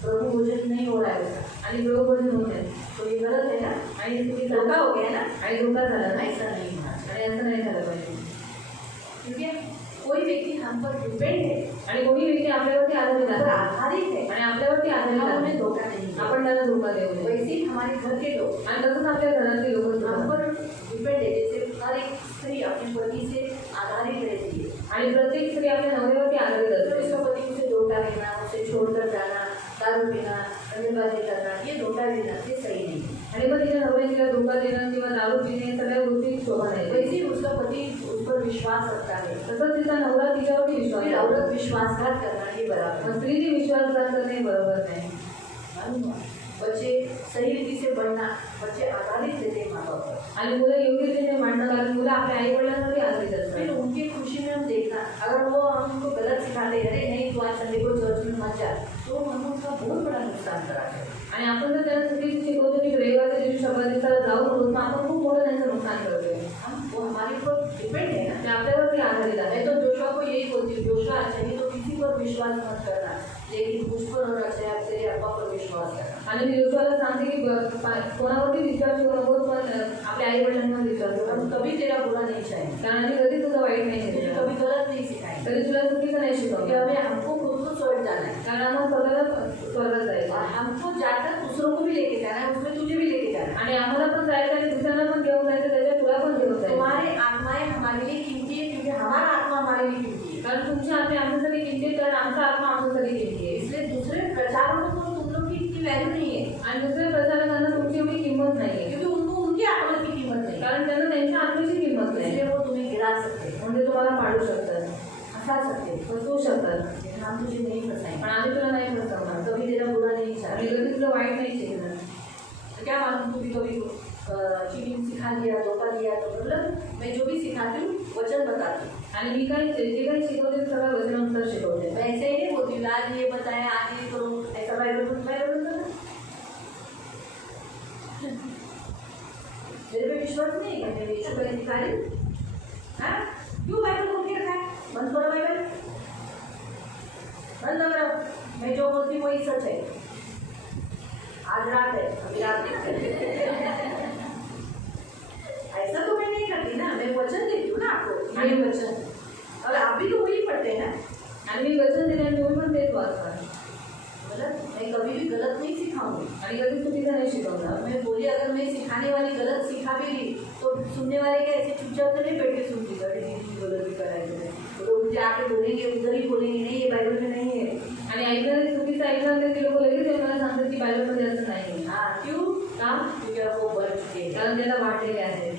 प्रभु भोजन नहीं हो रहा है उसका, आणि प्रभू भोजन होत नाही, तो ये गलत है ना, आणि चुकीचा धोखा हो गया ना। आणि धोका झाला नाही, ऐसा नहीं होना चाहिए, आणि असं नाही झालं पाहिजे. क्योंकि कोई व्यक्ति हम पर डिपेंड है, आणि कोणी व्यक्ती आपल्यावरती आधारित हम पर आहे आधारित है, आणि आपल्यावरती आधारित हम उन्हें आहे, धोखा नहीं देंगे। आपण त्याला धोका देऊ नये. वैसे ही हमारे घर के लोग आणि तसंच आपल्या घरातले लोक हम पर डिपेंड है, जैसे हर एक स्त्री अपने पति से आधारित रहती है, आणि प्रत्येक स्त्री आपल्या नवऱ्यावरती आधारित तो असते. इसका पति उसे धोखा देना, उसे छोड़कर जाना, दारू पीना, धंधेबाजी करना, ये धोखा देना ये सही नहीं है। आणि मग तिच्या नवऱ्याने तिला धोका देणं किंवा दारू पिणे सगळ्या गोष्टी शोभा नाही. वैसे ही उसका पति उस पर विश्वास रखता है, तसंच तिचा नवरा तिच्यावरती विश्वास फिर ठेवतो. औरत विश्वासघात करना ये बराबर मग स्त्रीची विश्वासघात करणे बरोबर नाही. है। बच्चे सही रीति से बढ़ना, बच्चे आधारित रहते हैं माँ बाप पर, आणि मुलं योग्य रीतीने मांडणं, कारण मुलं आपल्या आई वडिलांसाठी आधारित फिर असतात. उनकी खुशी में हम देखना, अगर वो हम उनको गलत सिखाते अरे नहीं तू आज संडे को चर्च में मत जा, तो हम उनका बहुत बड़ा नुकसान कराते हैं। आणि आपण जर त्यांना चुकीची शिकवतो की रविवारच्या दिवशी शपथ दिवसाला जाऊ म्हणून मग आपण खूप मोठं त्यांचं नुकसान करतोय. वो हमारे ऊपर डिपेंड है ना। ते आपल्यावरती आधारित आहे. मैं तो जोशुआ को यही बोलती हूँ, जोशुआ चाहिए तो किसी पर विश्वास मत करना, लेकिन मुझ पर और अच्छा तेरे अब्बा पर विश्वास करना। आणि मी जोशुआला सांगते की कोणावरती विश्वास ठेवू नकोस, पण आपल्या आई वडिलांवर विश्वास ठेव. हम कभी तेरा बुरा नहीं चाहेंगे, कारण आम्ही कधी तुझं वाईट नाही तुझे केलं, कभी गलत नहीं सिखाएंगे, कधी तुला चुकीचं नाही क्योंकि शिकवलं. हमें हमको खुद को स्वर्ग जाना है, कारण आम्हाला स्वतःला स्वर्गात जायचं और आहे. हमको जाकर दूसरों को भी लेके जाना है, उसमें तुझे भी लेके जाना है। आणि आम्हाला पण जायचं आणि दुसऱ्यांना पण घेऊन जायचं, त्याच्या तुला पण घेऊन जायचं. तुम्हारे आत्माएं हमारे लिए कीमती है, क्योंकि हमारा आत्मा हमारे लिए कीमती है। कारण तुमची आत्मा आमच्यासाठी किमती आहे, कारण आमचा आत्मा आमच्यासाठी किमती आहे. इसलिए दूसरे प्रचारकों को तुम लोग की इतनी वैल्यू नहीं है, आणि दुसऱ्या प्रचारकांना तुमची एवढी किंमत नाही आहे, क्योंकि उनको उनकी आत्मा की कीमत नहीं है, कारण त्यांना त्यांच्या आत्म्याची किंमत नाही. इसलिए वो तुम्हें गिरा सकते हैं, म्हणजे तुम्हाला पाडू शकतात, फंसा सकते हैं, फसवू शकतात, लेकिन हम तुझे नहीं फंसाएंगे, पण आम्ही तुला नाही फसवणार, कभी तेरा बुरा नहीं आणि चाहेंगे। कधी तुला वाईट नाही शिकणार. तो क्या मालूम तू भी कभी चीटिंग सिखा दिया, धोखा दिया, तो मतलब मैं जो भी सिखाती हूँ वचन बताती हूँ, आणि मी काय जे काही शिकवते ते सगळं वचनानुसार शिकवते. मैं ऐसे ही नहीं बोलती हूँ आज ये बताया आज ये करो, ऐसा बाइबल करो। मेरे पे विश्वास नहीं है, मैंने यीशु का सिखा रही हूँ, हाँ क्यों बाइबल खोल के रखा है? बंद करो बाइबल, बंद करो, मैं जो बोलती हूँ वही सच है। आज रात है, अभी रात ऐसा तो मैं नहीं करती ना, मैं वचन देती हूँ ना आपको, ये वचन, और आप भी तो वही पढ़ते हैं ना। आणि मी वचन दिले आणि तुम्ही पण तेच वाचता. गलत, मैं कभी भी गलत नहीं सिखाऊंगी। आणि कधी चुकीचं नाही शिकवणार. मैं बोली अगर मैं सिखाने वाली गलत सिखा भी दी तो सुनने वाले क्या ऐसे चुपचाप तो नहीं बैठ के सुनती, अरे दीदी गलत ही कराएंगे तो लोग मुझे आके बोलेंगे, उधर ही बोलेंगे नहीं ये बाइबल में नहीं है। आणि ऐकणारे चुकीचं ऐकणार ते लोक लगेच येऊन मला सांगतात की बायबलमध्ये असं नाही. हाँ क्यों? का? क्योंकि वो बढ़ चुके हैं। कारण त्याला वाढलेले आहे.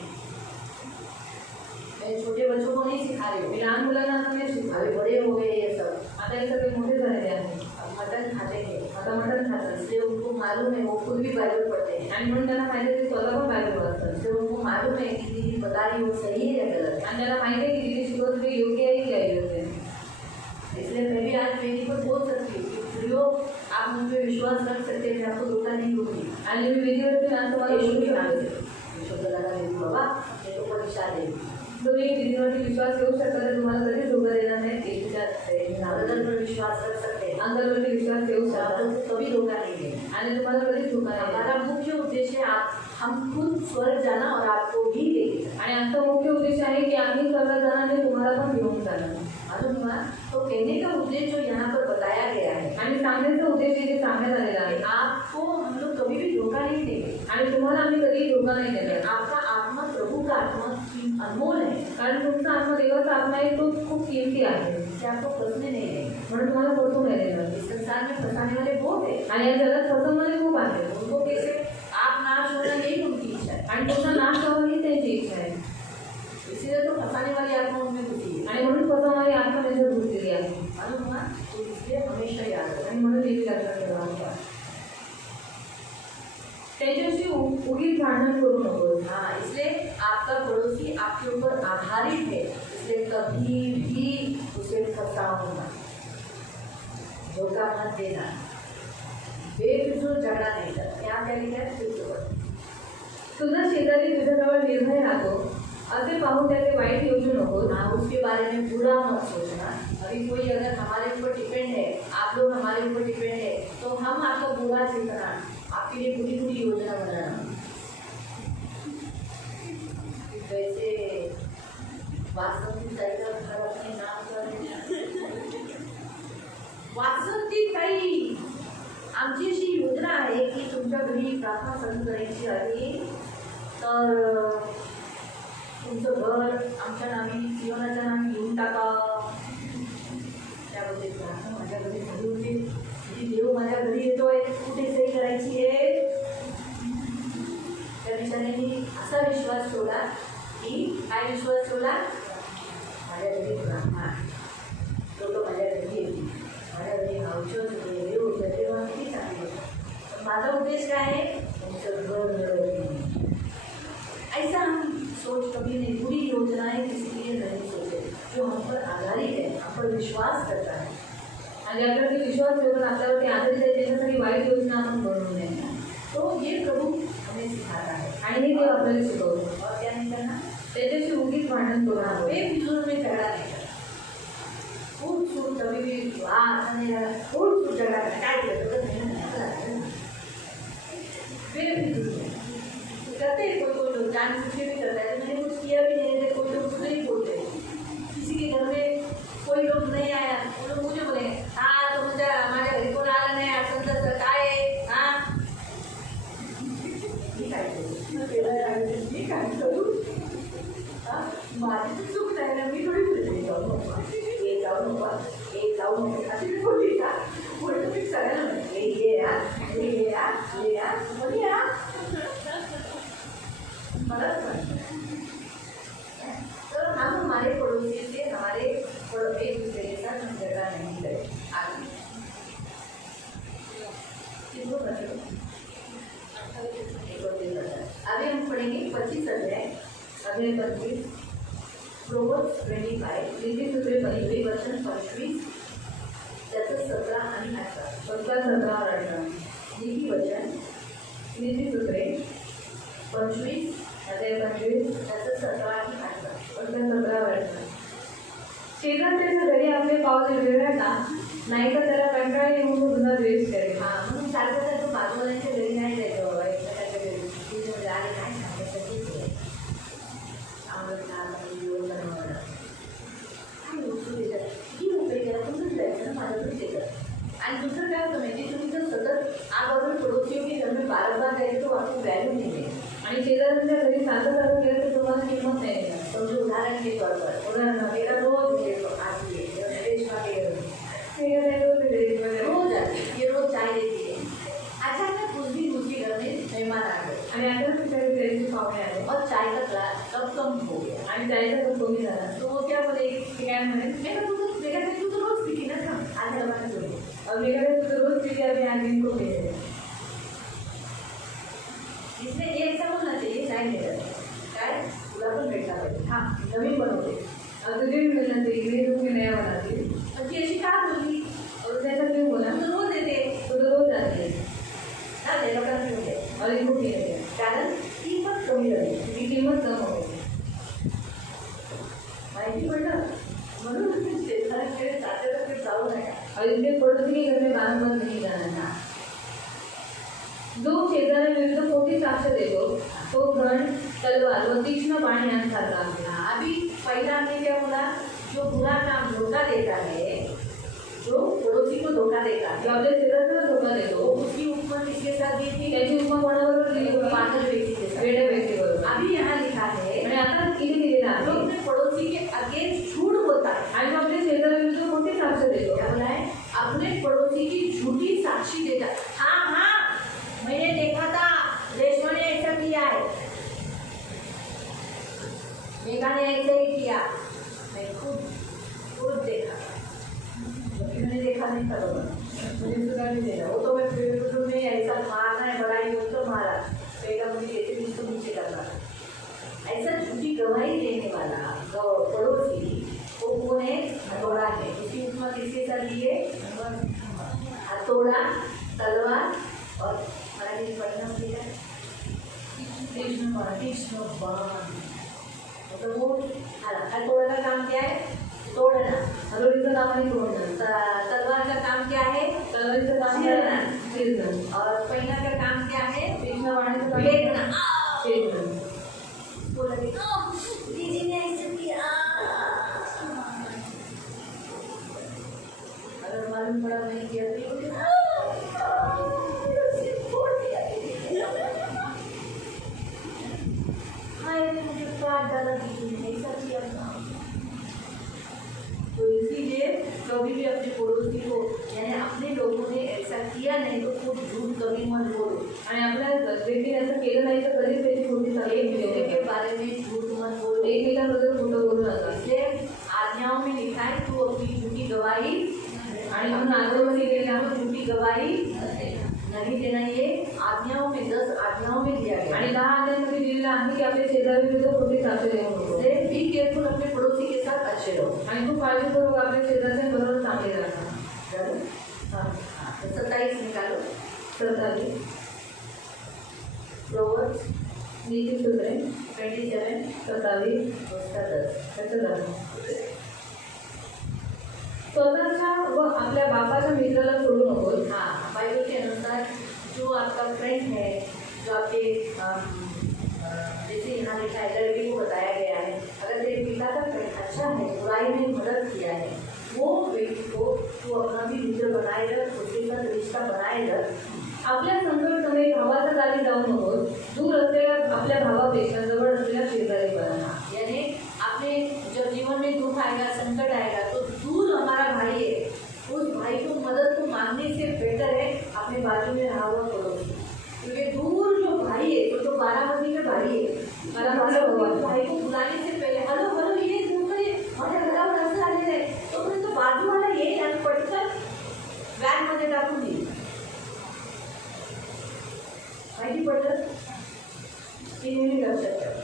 मैं छोटे बच्चों को नहीं सिखा रही हूँ, मी लहान मुलांना असं नाही अभी शिकवले. बड़े हो गए ये सब, आता हे सगळे मोठे झालेले आहेत. अब मटन खाते हैं, आता मटण खातात. इसलिए उनको मालूम है, वो खुद भी बाइबल पढ़ते हैं, आणि म्हणून त्यांना माहिती आहे की स्वतः पण बायबल वाचतात. इसलिए उनको मालूम है कि दीदी बता रही वो सही है या गलत है। आणि त्याला माहिती आहे की तिने शिकवत ते योग्य आहे की अयोग्य आहे. इसलिए मैं भी आज मेरी पर बोल सकती हूँ कि प्रियो आप मुझ पर विश्वास रख सकते हैं, मैं आपको धोखा नहीं दूंगी। आणि मी वेदीवरती ना तुम्हाला यीशु बोलू के नाम शकते. से यीशु का लगा देती बाबा, ये तो परीक्षा देगी। तुम्ही वेदीवरती विश्वास ठेवू शकता तर तुम्हाला कधीच धोका देणार नाही. नारदन पर विश्वास रख सकते हैं, अंगावरती विश्वास ठेवू शकता नारदन को कभी धोखा नहीं देंगे। आणि तुम्हाला कधीच धोका नाही हमारा देणार. मुख्य उद्देश्य है हम खुद स्वर्ग जाना और आपको भी लेके जाना। आणि आमचा मुख्य उद्देश आहे की आम्ही स्वर्गात जाणार आणि तुम्हाला पण घेऊन जाणार. मालूम हुआ? तो कहने का उद्देश्य जो यहाँ पर बताया गया है, आणि सांगण्याचा उद्देश इथे सांगण्यात आलेला आहे. आपको हम लोग कभी भी धोखा नहीं देंगे। आणि तुम्हाला आम्ही कधीही धोका नाही देणार. आपका आत्मा प्रभु का आत्मा अनमोल है, कारण तुमचा आत्मा देवाचा आत्मा आहे तो खूप किमती आहे. इससे आपको फंसने नहीं देंगे। म्हणून तुम्हाला फसवू नाही देणार. इस संसार में फंसाने वाले बहुत है, आणि या जगात फसवणारे खूप आहे. उनको कैसे आप नाश होना यही उनकी इच्छा है, आणि तुमचा नाश व्हावा ही त्यांची इच्छा आहे. इसीलिए तो फंसाने वाली आत्मा उनमें घुसी है। आणि म्हणून फसवणारी आत्मा त्याच्यात घुसलेली आहे. मालूम हुआ? तो इसलिए हमेशा याद रखना। आणि म्हणून देवी लक्षात ठेवा. त्याच्याशी उगीच भांडण करू नको. हाँ, इसलिए आपका पड़ोसी आपके ऊपर आधारित है, इसलिए कभी भी उसे फंसाओ मत, धोखा मत देना, बेफिजूल झगड़ा नहीं करना। यहाँ क्या लिखा है? फिर से पढ़ो। तुझा शेजारी तुझ्याजवळ निर्भय राहतो असे पाहून त्याचे वाईट योजू नको. हाँ, उसके बारे में बुरा मत सोचना। अभी कोई अगर हमारे ऊपर डिपेंड है, आप लोग हमारे ऊपर डिपेंड है, तो हम आपका बुरा सीखना, आपके लिए बुरी बुरी योजना बनाना। वैसे वासंती ताई का घर अपने नाम पर, वासंती ताई आमची अशी योजना आहे की तुमच्या घरी प्रार्थना चालू करायची आहे, तर तुमचं घर आमच्या नावी जीवनाच्या नावी घेऊन टाका. त्याबद्दल प्रार्थना माझ्या घरी झाली होती, की देव माझ्या घरी येतोय, कुठे सही करायची आहे. त्या बिचाऱ्यांनी असा विश्वास ठेवला की, काय विश्वास ठेवला? माझ्या घरी प्रार्थना, लोक माझ्या घरी येतील, माझ्या घरी औषध होते, हे होतं, तेव्हा किती चांगलं होतं. पण माझा उद्देश काय आहे? तुमचं घर मिळवणे. ऐसा हम सोच कभी नहीं, बुरी योजनाएं किसी के लिए नहीं सोचे, जो हम पर आधारित है, हम पर विश्वास करता है, आणि आपल्यावरती विश्वास ठेवून आपल्यावरती आधारित आहे त्याच्यासाठी वाईट योजना आपण बनवू नये. तो ये प्रभु हमें सिखाता है। आणि हे देव आपल्याला शिकवतो. और क्या नहीं करना? त्याच्याशी उगीच भांडण करू नका. बेफिजूल में झगड़ा नहीं करना। फूट फूट कभी भी हाँ नहीं रहा, फूट फूट झगड़ा करना, क्या करते बेफिजूल में करते हैं। कोई कोई लोग जान बुझ के भी करता है, मैंने कुछ किया भी नहीं है, कोई लोग नहीं बोलते। किसी के घर में कोई लोग नहीं आया, वो लोग मुझे बोले हाँ तो मुझे माझ्या घरी कोण आलं नाही, असं तसं काय आहे, हाँ मी काय करू, मी काय करू, हाँ माझी तर चूक नाही ना, मी थोडी बोलते जाऊ नको, हे जाऊ नको, हे जाऊ नको, अशी मी बोलली का? बोलतो मी सगळ्यांना म्हणते, हे या, हे या, हे या, बोली या. तो हम हमारे पड़ोसी से हमारे एक दूसरे के साथ हम झगड़ा नहीं करें। आगे किसको बचो? अभी हम पढ़ेंगे 25 अध्याय, अध्याय 25 प्रोवर्ब्स 25 नीतिसूत्रे 25 वचन 25 त्याचं 17 आणि 18 15, 17 और 18. नीती वचन नीतिसूत्रे 25 अध्याय 25 त्याचं 17 आणि 18. 15, 17 और 18. शेजारच्या घरी आपले पाव निर्भय का नाही तर त्याला कंटाळा येऊन तो तुझा द्वेष करेल. हां, म्हणून सारखं सारखं बाजूवाल्यांच्या घरी नाही जायचं बाबा, एकमेकांच्या घरी तुझे म्हणजे आले काय सांगायचं तेच आहे. काय वस्तू देतात, ही उपयोग केला तुमचंच जायचं ना, माझं पण देतात. आणि दुसरं काय होतं माहिती, तुम्ही उदाहरण के तौर पर उदाहरण मेरा रोज आती है रेशमा के रोज आती है, ये रोज चाय देती है। अचानक उस दिन उसके घर में मेहमान आ गए आणि आता तिच्याकडे घरी पाहुणे आले और चाय का ग्लास कप कम हो गया। आणि जायचा तो कमी झाला तो वो क्या बोले, ते काय म्हणे तू तो रोज पीती ना था आधा जमाने बोले अगलीकडे तुझं रोज पिके अभी आज दिन को पिए इसमें ये ऐसा होना चाहिए चाय मेरा चाय तुला पण भेटला पाहिजे। हाँ नवीन बनवते तुझे भी मिलना चाहिए इकडे तुम्ही नया बनाती पण ती अशी का बोलली, और त्याचा क्यों बोला तू रोज येते तो रोज आती है ना ते लोकांना घेऊन दे और इनको पिए कारण किंमत कमी झाली ती किंमत कम हो गई माहिती पडलं म्हणून शेजाऱ्याकडे तात्याकडे जाऊ नका। और इसलिए पड़ोसी के घर में बारंबार नहीं जाना था जो शेजाऱ्याविरुद्ध खोटी साक्ष देतो तो घण तलवार व तीक्ष्ण बाण यांसारखा आहे हाँ, अभी पहला हमने क्या बोला, जो बुरा काम धोखा देता है, जो पड़ोसी को धोखा देता जो है आपल्या शेजाऱ्याला धोका तो देतो उसकी उपमा किसके साथ दी थी, त्याची उपमा कोणाबरोबर दिली होती? पागल व्यक्ति के साथ। वेड्या व्यक्तीबरोबर अभी यहाँ लिखा है आणि आता किती दिलेला जो आहे अपने पड़ोसी के अगेंस्ट झूठ बोलता है, आणि आपल्या शेजाऱ्याविरुद्ध खोटी साक्ष देतो क्या बोला है, अपने पड़ोसी की झूठी साक्षी देता है। हाँ हाँ मैंने देखा था रेशमा ने ऐसा किया है, मेघा ने ऐसा ही किया, मैं खुद देखा, मैंने देखा नहीं था लोगों मुझे सुना नहीं देना, वो तो मैं बेवकूफ़ में ऐसा मारना है बड़ाई हो तो मारा, मेघा मुझे ऐसे भी तो नीचे करना। ऐसा झूठी गवाही देने वाला पड़ोसी वो कौन है, हथौड़ा है। उसकी उपमा किसके साथ दी है, हथौड़ा तलवार और मराठी में पढ़ना पड़ेगा तीक्ष्ण बाण। मतलब वो हथौड़ा का काम क्या है, तोड़ना, हरोळीचं काम आहे तोडणं तलवार का काम क्या है, तलवारीचं काम चिरणं और पहिना का काम क्या है, तीक्ष्ण बाणाचं काम फेंकना। चिरणं बोला दीदी ने ऐसे किया, अगर मालूम पड़ा मैंने किया तो ये बोले, छोड़ दिया हाय मुझे काट डाला दीदी ने ऐसा किया था। तो इसीलिए कभी भी अपने पड़ोसी को यानी अपने लोगों ने ऐसा किया नहीं तो खुद झूठ कभी मत बोलो, आणि आपल्या व्यक्तीने असं केलं नाही तर कधीच त्याची खोटी साक्ष एक देऊ दूसरे नका. के बारे में झूठ मत बोलो। एकमेकांबद्दल खोटं बोलू नका इसलिए आज्ञाओं में लिखा है तू अपनी झूठी गवाही आणि म्हणून आजोबांनी दिलेल्या झूठी गवाही नहीं देना, ये आज्ञाओं में 10 आज्ञाओं में दिया गया आणि है। 10 आज्ञांमध्ये दिलेलं आहे की आपल्या शेजाऱ्याविरुद्ध खोटी साक्ष देऊ नको इसलिए बी केयरफुल, अपने पड़ोसी के साथ अच्छे रहो। आणि खूप काळजीपूर्वक आपल्या शेजाऱ्यांबरोबर चांगले राहा. चलो हाँ हाँ, तो 27 निकालो। 27 प्रोवर्ब्स नीतिसूत्रे 27 27 उसका 10। त्याचं दाखव. स्वतःच्या व आपल्या बापाच्या मित्राला सोडू नकोस. हाँ बाइबल के अनुसार जो आपका फ्रेंड है, जो आपके जैसे यहाँ लिखा है लड़के को बताया गया है, अगर तेरे पिता का फ्रेंड अच्छा है, बुराई में मदद किया है, वो व्यक्ति को तू अपना भी मित्र बनाए रख, उसके साथ रिश्ता बनाए रख। आपल्या संकट समय भावाच्या दारी जाऊ नकोस. दूर असलेल्या आपल्या भावापेक्षा जवळ असलेल्या शेजारी बना. यानी आपने जब जीवन में दुख आएगा, संकट आएगा, तो दूर हमारा भाई है, उस भाई को मदद को मांगने से बेटर है अपने बाजू में रहा हुआ पड़ोसी, क्योंकि दूर जो भाई है तो 12 का भाई है, 12 भाई को बुलाने से पहले हेलो हेलो ये माझ्या घरावर असं आलेलं आहे, तोपर्यंत बाजूवाला येईल आणि पटकन बॅगमध्ये टाकून देईल. माहिती पडलं की नेहमी लक्षात ठेवा.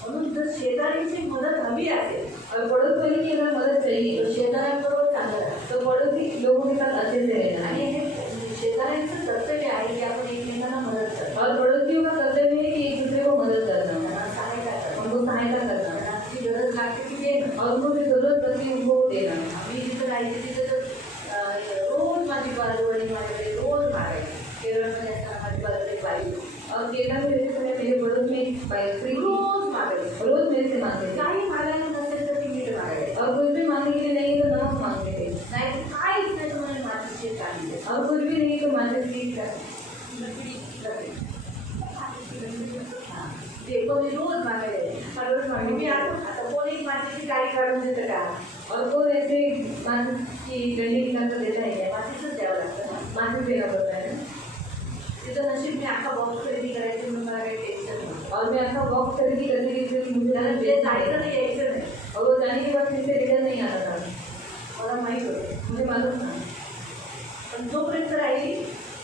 म्हणून जर शेजारीची मदत हवी असेल और पड़ोस वाले की अगर मदद चाहिए तर शेजाऱ्यांबरोबर चांगलं राहा. तो पड़ोसी लोगों के साथ अच्छे से रहना आणि है. हे शेजाऱ्यांचं कर्तव्य आहे की आपण एकमेकांना मदत करतो, और पड़ोसियों का कर्तव्य है कि एक दूसरे को मदद करना, त्यांना सहायता करणं, उनको सहायता करना त्यांना आपली गरज लागते की देणं. और उनको जो जरूरत पड़ती है उनको देना. आम्ही जिथं राहायचे तिथं तर रोज माझी बाजूवाडी माझ्याकडे रोज मागायची. केरळमध्ये असताना माझी बाजूला बाई होती. और केरला में रहते समय मेरे पड़ोस में एक स्त्री थी. रोज मागायची. रोज मेरे से मांगते थे काही मागायला नसेल तर ती मीठ मागायची. और कुछ भी मांगने के लिए नहीं तो नमक मांगते थे नाही काहीच नाही तर मला मातीची काढली दे. और कुछ भी नहीं तो माथे की लकडी लकडी. हां ते पण मी रोज मागायचे. रोज मागे मी आता और कोण ऐसे मान की गंडी निकाल देता है क्या? मातीचंच द्यावं लागतं ना. मासिक देना पड़ता है ना. तिथं नशीब मी अख्खा बॉक्स खरेदी करायची म्हणून मला काही टेन्शन नाही. और मैं आपका बॉक्स खरीदी करने की थी मुझे त्याला ते जायचं नाही यायचं नाही. और वो जाने के बाद फिर से रिटर्न नहीं आना था. मला माहीत होतं. मुझे मालूम था. पण जोपर्यंत राहिली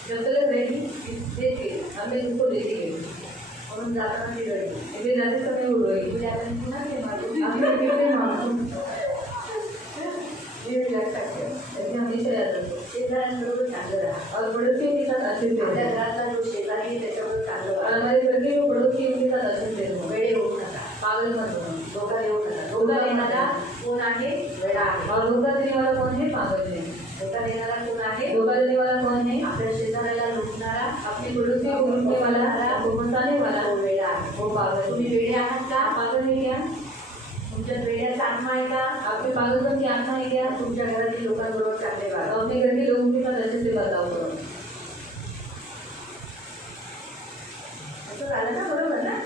जब तक रहेगी देती हमें उसको देती गई. म्हणून जाताना ती रडली. इसलिए जाते समय वो रोई. म्हणजे आपण पुन्हा ते मागू. आपने फिर से मांगा. ये भी लग सकते हैं. ऐसे हमेशा याद रखो. शेजाऱ्यांबरोबर चांगलं राहा. और पड़ोसियों के साथ अच्छे से आपल्या रहो. घरातला जो शेजारी आहे त्याच्याबरोबर चांगलं और राहा. हमारे घर के जो पड़ोसी हैं उनके साथ अच्छे से रहो. वेडे होऊ नका. पागल मत बनो. धोका देऊ नका. धोका देणारा कोण आहे? वेडा आहे. और धोखा देने वाला कौन है? पागल है. धोका देणारा कोण आहे? धोखा देने वाला कौन है? आपल्या शेजाऱ्याला लुटणारा अपने पड़ोसी को लूटने वाला, वो फंसाने वाला, तो वेडा आहे. वो पागल. तुम्ही वेडे आहात का? पागल है क्या? तुमच्या वेड्याचा आत्मा आहे का? आपके पागलपन की आत्मा है क्या? तुमच्या घरातील लोकांबरोबर चांगले वागा. अपने घर के लोगों के साथ अच्छे से बर्ताव करो. असं झालं ना? बरोबर ना?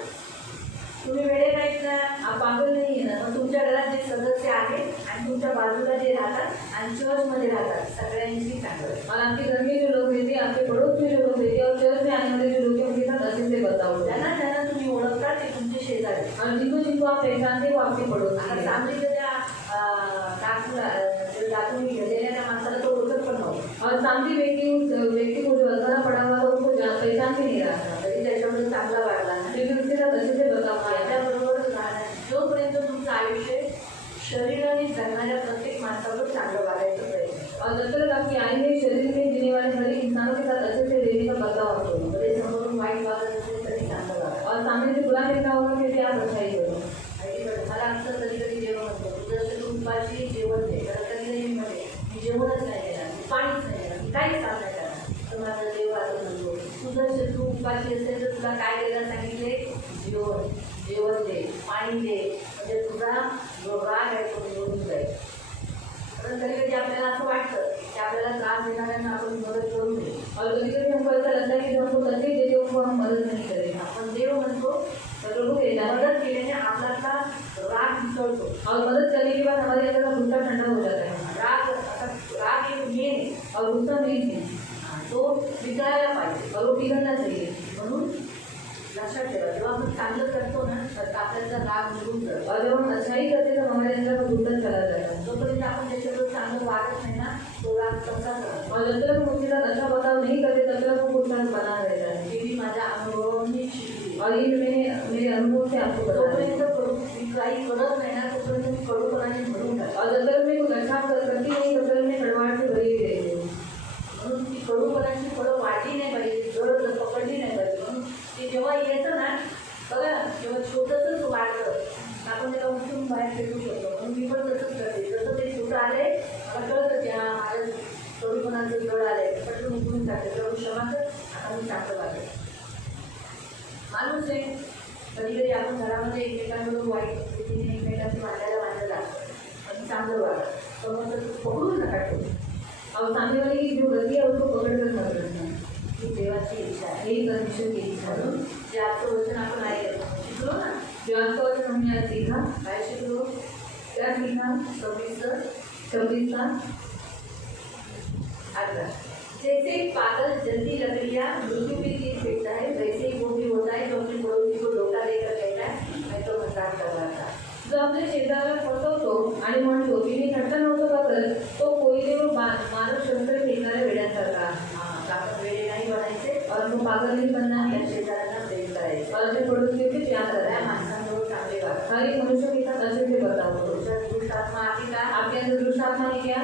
तुम्ही वेडे नाहीत ना? आप पागल नहीं है ना. पण तुमच्या घरात जे सदस्य आहेत आणि तुमच्या बाजूला जे राहतात आणि चर्चमध्ये राहतात सगळ्यांशी चांगलं आहे. और आपके घर में जो लोग रहते हैं, आपके पड़ोस में जो लोग रहते हैं और चर्च में आने वाले जो लोग हैं उनके साथ अच्छे से बर्ताव करो. ज्यांना ज्यांना तुम्ही ओळखता ते तुमचे शेजारी. और जिनको जिनको आप पहचानते हैं वो आपके पड़ोसी आता हैं. सांगलीच्या त्या दाखवून गेलेल्या त्या माणसाला तो ओळखत पण नव्हता. और सामने व्यक्ति को जो अधूरा पड़ा हुआ था उनको पहचान भी नहीं रहा था. तरी त्याच्याबरोबर चांगला वागला ना. लेकिन उसके साथ अच्छे से बर्ताव किया. माझ्याबरोबर राहण्यात जोपर्यंत तुमचं आयुष्य शरीराने जगणाऱ्या प्रत्येक माणसाबरोबर चांगलं वागायचं प्रयत्न. और जब तक आपकी आयु में शरीर में जीने वाले हर एक इंसानों के साथ अच्छे से रहने का बर्ताव करो. मध्ये समोरून वाईट वागत असेल तरी चांगलं वागा. और सामने से बुरा देखना होगा फिर भी आप अच्छाई करो. मला आमचं कधी कधी जेवण होतं. तुझं तू उपाशी जेवण दे. तर कधी कधी म्हणते मी जेवणच नाही देणार, मी पाणीच नाही देणार, मी काहीच काम नाही करणार. तर माझा देव असं म्हणतो तुझं तू उपाशी असेल तर तुला काय द्यायला सांगितले? जेवण दे, पाणी दे. म्हणजे तुझा जो राग आहे तो निघून जाईल. कारण कधी कधी आपल्याला असं वाटतं की आपल्याला त्रास देणाऱ्यांना आपण मदत करू नये. और कभी कभी हमको ऐसा लगता है कि जो हमको तकलीफ देते हैं उनको हम मदद नहीं करें. आपण देव म्हणतो पर प्रभु कहता है मदत केल्याने आपला राग विसरतो. और मदद करने के बाद हमारे अंदर का गुस्सा ठंडा हो जाता है. राग एक मेन और गुस्सा नहीं है तो विसरायला पाहिजे. और वो पिघलना चाहिए. म्हणून लक्षात ठेवा जेव्हा आपण चांगलं करतो ना तर आपल्याचा राग निघून जातो. और जब हम अच्छाई करते हैं तो हमारे अंदर का गुस्सा चला जाता है. जोपर्यंत आपण त्याच्याबरोबर चांगलं वागत नाही ना तो राग तसाच राहतो. और जब तक हम उसके साथ अच्छा बर्ताव नहीं करते तब तक वो गुस्सा बना रहता है. हे मी माझ्या अनुभवांनी शिकली. और ये मेरे अनुभव से आपको बता रही हूँ. जोपर्यंत मी काही करत नाही ना तोपर्यंत मी कडूपणाने भरून टाकतो. और जब तक मैं कुछ अच्छा करती नहीं तब तक मैं कड़वाहट से भरी हुई रहती हूँ. म्हणून ती कडूपणाची फळं वाढली नाही पाहिजे, जड पकडली नाही पाहिजे. म्हणून ते जेव्हा येतं ना बघा जेव्हा छोटंसंच वाढतं आपण त्याला उठून बाहेर फेकू शकतो. म्हणून मी पण तसंच करते. जसं ते छोटं आले मला कळतं की हा माझ्या कडूपणाचं जड आलंय पटकन उठून टाकते. प्रभू क्षमा कर, आता मी चांगलं वागेल. माणूस आहे कधी कधी आपण घरामध्ये एकमेकांबरोबर वाईट पद्धतीने एकमेकांची वाटायला बांधलं लागतं आणि चांगलं वागा. तर मग पकडून नका ठेवू. और सामने वाले की जो गलती है उसको पकड़ कर मत रखना. ही देवाची इच्छा आहे. यही परमेश्वर की इच्छा है. म्हणून जे आजचं वचन आपण ऐकलं शिकलो ना जो आज का वचन हमने आज सीखा, काय शिकलो? क्या सीखा? 26 का 18 जैसे एक पागल जल्दी लकड़ियाँ मृत्यु की चीज फेंकता है वैसे ही वो भी होता है जो अपने पड़ोसी को धोखा देकर कहता है मैं तो मजाक कर रहा था. जो आपल्या शेजाऱ्याला फसवतो आणि म्हणतो की मी थट्टा नव्हतो का करत, तो कोयले व मानव शस्त्र फेकणाऱ्या वेड्यांसारखा. आपण वेळे नाही बनायचे. और हमको पागल नहीं बनना आपल्या है. शेजाऱ्यांना प्रेम करायचे. और अपने पड़ोसियों से प्यार करना सगळ्या है. माणसांबरोबर चांगले वागा. हर एक मनुष्य के साथ अच्छे से बर्ताव करो. तुमच्यात दुष्ट आत्मा आहे का? आपके अंदर दुष्ट आत्मा है क्या?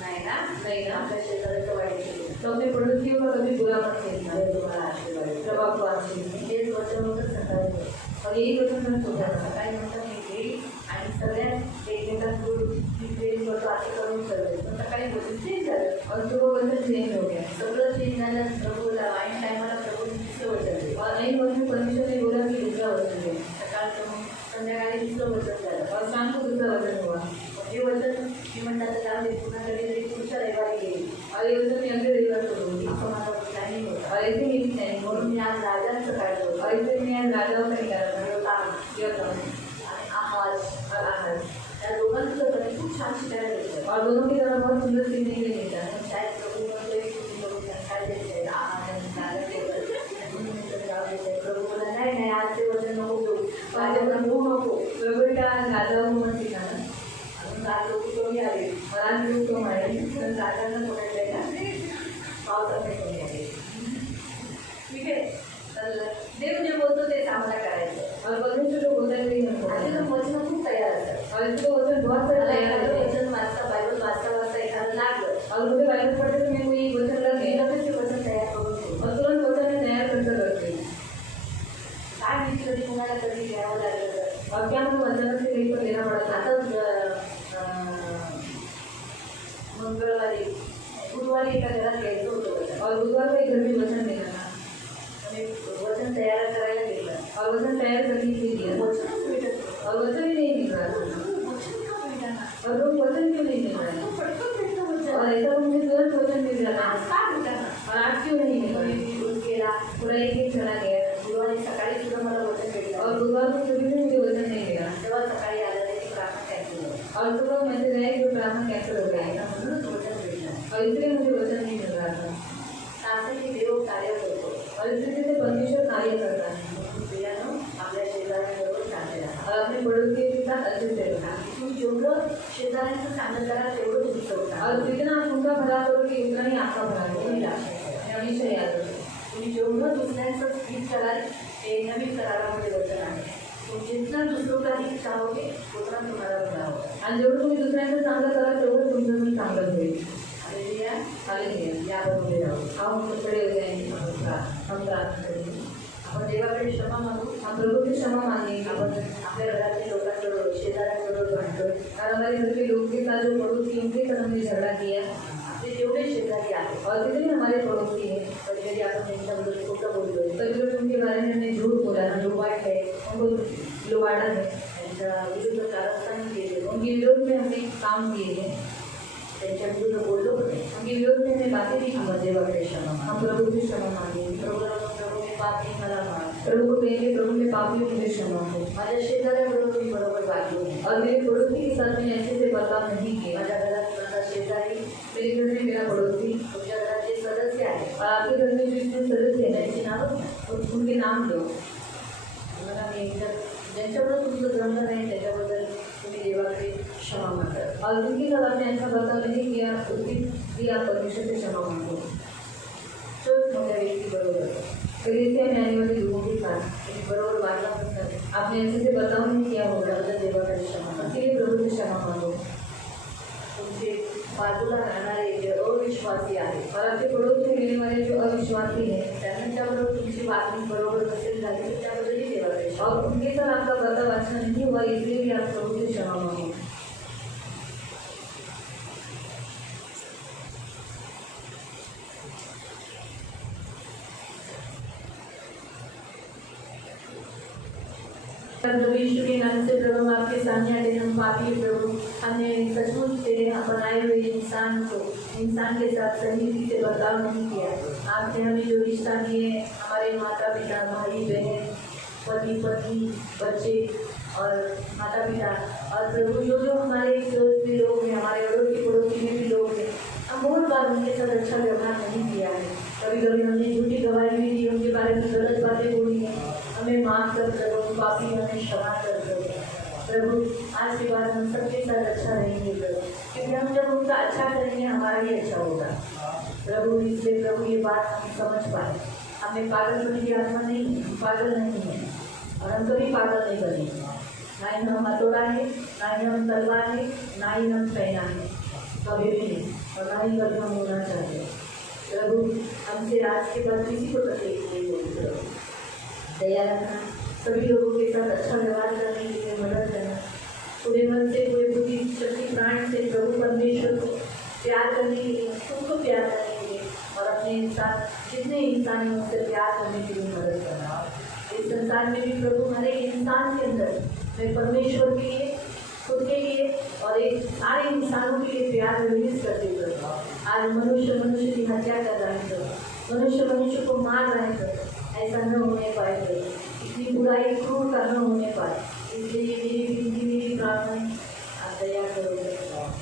नाही ना. नहीं ना. आपल्या शेजाऱ्याचं वाईट केलं. तो अपने पड़ोसियों का कभी बुरा मत कहना. अरे तुम्हाला आशीर्वाद आहे. जब आपको आशीष हेच वचन होतं सकाळी. और यही वचन मैं सोचा था. सकाळी म्हणतात मी घेईल आणि सगळ्यात एकमेकांकडून मी प्रेम करतो असं करून ठरवले. पण सकाळी वचन चेंज झालं. और सुबह वचन चेंज हो गया. सगळं चेंज झालं. प्रभूला ऐन टायमाला प्रभूने दुसरं वचन दिलं. और नई वचन परमेश्वर ने बोला कि दूसरा वचन है. सकाळचं मग संध्याकाळी दुसरं वचन झालं. और शाम को दूसरा वचन हुआ. हे वचन मी म्हणतात त्यामध्ये पुन्हा कधीतरी पुढच्या रविवारी घेईल. और ये वचन मैं अगले रविवार को दूंगी. असं माझं प्लॅनिंग होतं. और ऐसे मेरी प्लानिंग. म्हणून मी आज राजांचं काढलं और होतं. ऐसे मैं आज राजाओं का निकाला था. योताम योताम आणि आहाज और आहाज. त्या दोघांचं दोघांचं दोघांनी खूप छान शिकायला भेटतं. और दोनों की तरफ बहुत सुंदर सीखने के लिए मिलता है। शाळेत प्रभू म्हणतोय तुम्ही लोक संस्कार देते आहार चालत प्रभू बोला नाही आज ते वचन नको घेऊ माझ्यावर मोह नको. प्रभु का गाता हुआ मत सिखाना। अजून आज लोक कमी आले और आज लोग तो हमारे पण जाताना कोणाकडे का पावसाने कमी आले. ठीक आहे तर देव जे बोलतो तेच आम्हाला करायचं. और परमेश्वर जो बोलता है वही हमको आणि करना है। वचन खूप तयार असतात. और इसको वचन बहुत सारे मला तैयार एखादं होते हैं। वचन वाचता बायबल वाचता एखादं लागलं और मुझे बाइबल पढ़ते समय कोई एक वचन लग गया लगेच ते वचन तयार करून ठेवतो. और तुरंत वचन में तैयार करके रखते हैं। काय माहिती कधी कोणाला कधी घ्यावं लागलं तर. और क्या हमें अचानक से कहीं पर लेना पड़ा था। आता मंगळवारी गुरुवारी एका घरात घ्यायचं होतं वचन और बुधवार को एक घर में वचन देना था आणि वचन तयार करायला गेलं. और वचन तैयार करने के लिए दिया वचनच भेटत नव्हतं. और वचन ही नहीं मिल रहा था। वचन का भेटाना और लोग वचन क्यों नहीं मिल रहा है। पटकन भेटतं और वचन. ऐसा तो मुझे तुरंत वचन मिल जाता आज है। का भेटाना और आज क्यों नहीं मिल रहा है। मी केला. पूरा एक चला गया गुरुवारी सकाळी सुद्धा मला वचन भेटलं. और बुधवार को कभी भी मुझे वचन नहीं मिला। तेव्हा सकाळी आलं नाही की प्रार्थना कॅन्सल झाली. और सुबह मैसेज आया कि प्रार्थना कैंसिल हो गई आईला म्हणूनच वचन भेटलं. और इसलिए मुझे वचन नहीं मिल रहा था। असं की देव कार्य करतो. और इस तरीके से परमेश्वर कार्य करता है। प्रियानो आपल्या शेजाऱ्यांबरोबर चांगले राहा. और अपने पड़ोसी के साथ अच्छे से रहना। तुम्ही जेवढं शेजाऱ्यांचं चांगलं करा तेवढं तुमचं होता. और जितना आप उनका भला करोगे उतना ही आपका भला तुम्ही होगा। राहा. हमेशा याद रखो। तुम्ही जेवढं दुसऱ्यांचं हित कराल ते नवीन करारामध्ये वचन आहे. तुम्ही जितना दुसरं का हित चाहोगे उतना तुम्हाला भला होगा. आणि जेवढं तुम्ही दुसऱ्यांचं चांगलं कराल तेवढं तुमचं पण चांगलं होईल। हालेलुया. हालेलुया। यावर उभे राहू. हम खड़े हो जाएंगे। हम प्रार्थना करेंगे। आपण देवाकडे क्षमा मागू. हम प्रभु की क्षमा मांगेंगे। आपण आपल्या घरातल्या लोकांबरोबर शेजाऱ्यांबरोबर भांडतोय. और हमारे घर के लोग के साथ जो पड़ोसी उनके साथ हमने झगड़ा किया आपले जेवढे शेजारी आहेत और जितने हमारे पड़ोसी हैं कधी कधी आपण त्यांच्याबद्दल खोटं बोलतोय. कभी लोग उनके बारे में हमने झूठ बोला ना जो वाईट आहे उनको लुबाड़ा है त्यांच्या विरुद्ध कारस्थान केले. उनके विरोध में हमने काम किए हैं त्यांच्या विरुद्ध बोललो पण नाही. उनके विरोध में हमने बातें भी की। आपण देवाकडे क्षमा मागू. हम प्रभु की क्षमा मांगेंगे। प्रभू मी पापी मला माफ. प्रभु को कहेंगे प्रभु में पापी हूँ, मुझे क्षमा हो। माझ्या शेजाऱ्याबरोबर मी बरोबर वागलो नाही. और मेरे पड़ोसी के साथ मैंने अच्छे से बर्ताव नहीं किया। माझ्या घरात माझा शेजारी मेरे घर में मेरा पड़ोसी तुमच्या घरात जे सदस्य आहेत और आपके घर में जो इसमें सदस्य हैं त्यांची नावं घ्या. और उनके नाम लो। मला मी एकदा ज्यांच्याबरोबर तुमचं जमलं नाही त्याच्याबद्दल तुम्ही देवाकडे क्षमा मागा. और उनके साथ आपने ऐसा बर्ताव नहीं किया उसके लिए आप परमेश्वर से क्षमा मांगो। तोच मोठ्या व्यक्तीबरोबर कलीसिया में आने वाले लोगों के साथ तुम्ही बरोबर वागला नसेल आपने अच्छे से बर्ताव नहीं किया होगा, त्याबद्दल देवाकडे क्षमा मागा. इसलिए प्रभु से क्षमा मांगो। तुमचे बाजूला राहणारे जे अविश्वासी आहेत और आपके पड़ोस में रहने वाले जो अविश्वासी हैं त्यांच्याबरोबर तुमची वागणूक बरोबर नसेल झाली तर त्याबद्दलही देवाकडे क्षमा और उनके साथ आपका बर्ताव अच्छा नहीं हुआ, इसलिए भी आप प्रभु से क्षमा मांगो। प्रभु यीशु के नाम से प्रभु हम आपके सामने आते हैं. हम पापी हैं प्रभु. हमने सचमुच तेरे बनाए हुए इंसान के साथ सही रीति से बर्ताव नहीं किया. आपने हमें जो रिश्ता दिए हमारे माता पिता भाई बहन पति पत्नी बच्चे और माता पिता और प्रभु जो जो हमारे दोस्त भी लोग हैं हमारे अड़ोसी पड़ोसी में भी लोग हैं हम बहुत बार उनके साथ अच्छा व्यवहार नहीं किया है. कभी कभी हमने झूठी गवाही भी दी उनके बारे में गलत बातें बोली हैं. हमें माफ कर प्रभु पापी हमें क्षमा कर प्रभु. आज के बाद हम सबके साथ अच्छा रहेंगे प्रभु क्योंकि हम जब उनका अच्छा करेंगे हमारा भी अच्छा होगा प्रभु. इसलिए प्रभु ये बात हम समझ पाए. हमें पागल होने की आत्मा नहीं है. हम पागल नहीं है और हम कभी पागल नहीं बनेंगे. ना ही हम हथौड़ा है ना ही हम तलवार है ना ही हम सेना है कभी भी नहीं और ना ही कभी हम होना चाहते हैं. प्रभु हमसे आज के बाद किसी को तकलीफ नहीं होगी प्रभु. दया रखना. सभी लोगों के साथ अच्छा व्यवहार करने के लिए मदद करना. पूरे मन से पूरे बुद्धि शक्ति प्राण से प्रभु परमेश्वर को प्यार करने के लिए तुमको प्यार करने के लिए और अपने साथ जितने इंसान हैं उनसे प्यार करने के लिए मदद करना. इस संसार में भी प्रभु हर एक इंसान के अंदर मैं परमेश्वर के लिए खुद के लिए और एक सारे इंसानों के लिए प्यार रिलीज करते हुए आज मनुष्य की हत्या कर रहा है तो मनुष्य को मार रहे हैं तो ऐसा न होने पाए तो इतनी बुराई क्रूरता न होने पाए. इसलिए मेरी विनती मेरी प्रार्थना आप दया तैयार करोगे।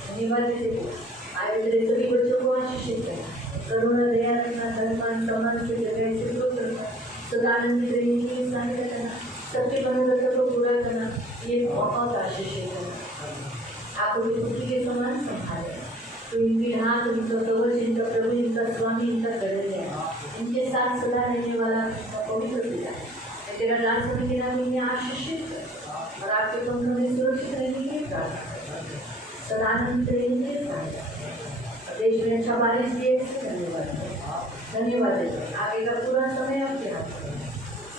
धन्यवाद देते आए तेरे सभी बच्चों को आशीषित कर, करुणा दया रखना, धर्मान सम्मान से जगह से दूर करना, सदानंद रहने की सहायता करना, सबके मनोरथ को पूरा करना, ये बहुत आशीषित करना। आपको पुत्री के समान संभाले, तो इनके हाथ, इनका कवच, इनका प्रभु, इनका स्वामी, इनका गढ़ है, इनके साथ सदा रहने वाला पवित्र पिता मैं तेरा दास होने के नाम इन्हें आशीषित कर और आपके पंखों में सुरक्षित रहने की प्रार्थना करता हूं। सदानंद रहने के साथ देश में अच्छा बारिश दिए, धन्यवाद देते आगे का पूरा समय आपके हाथ में,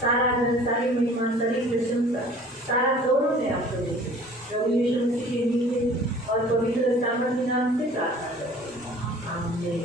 सारा घर, सारी महिमा, सारी प्रशंसा, सारा गौरव है आपको देते प्रभु यीशु मसीह के मीठे और पवित्र सामर्थ्य नाम से प्रार्थना करते हैं। आमीन।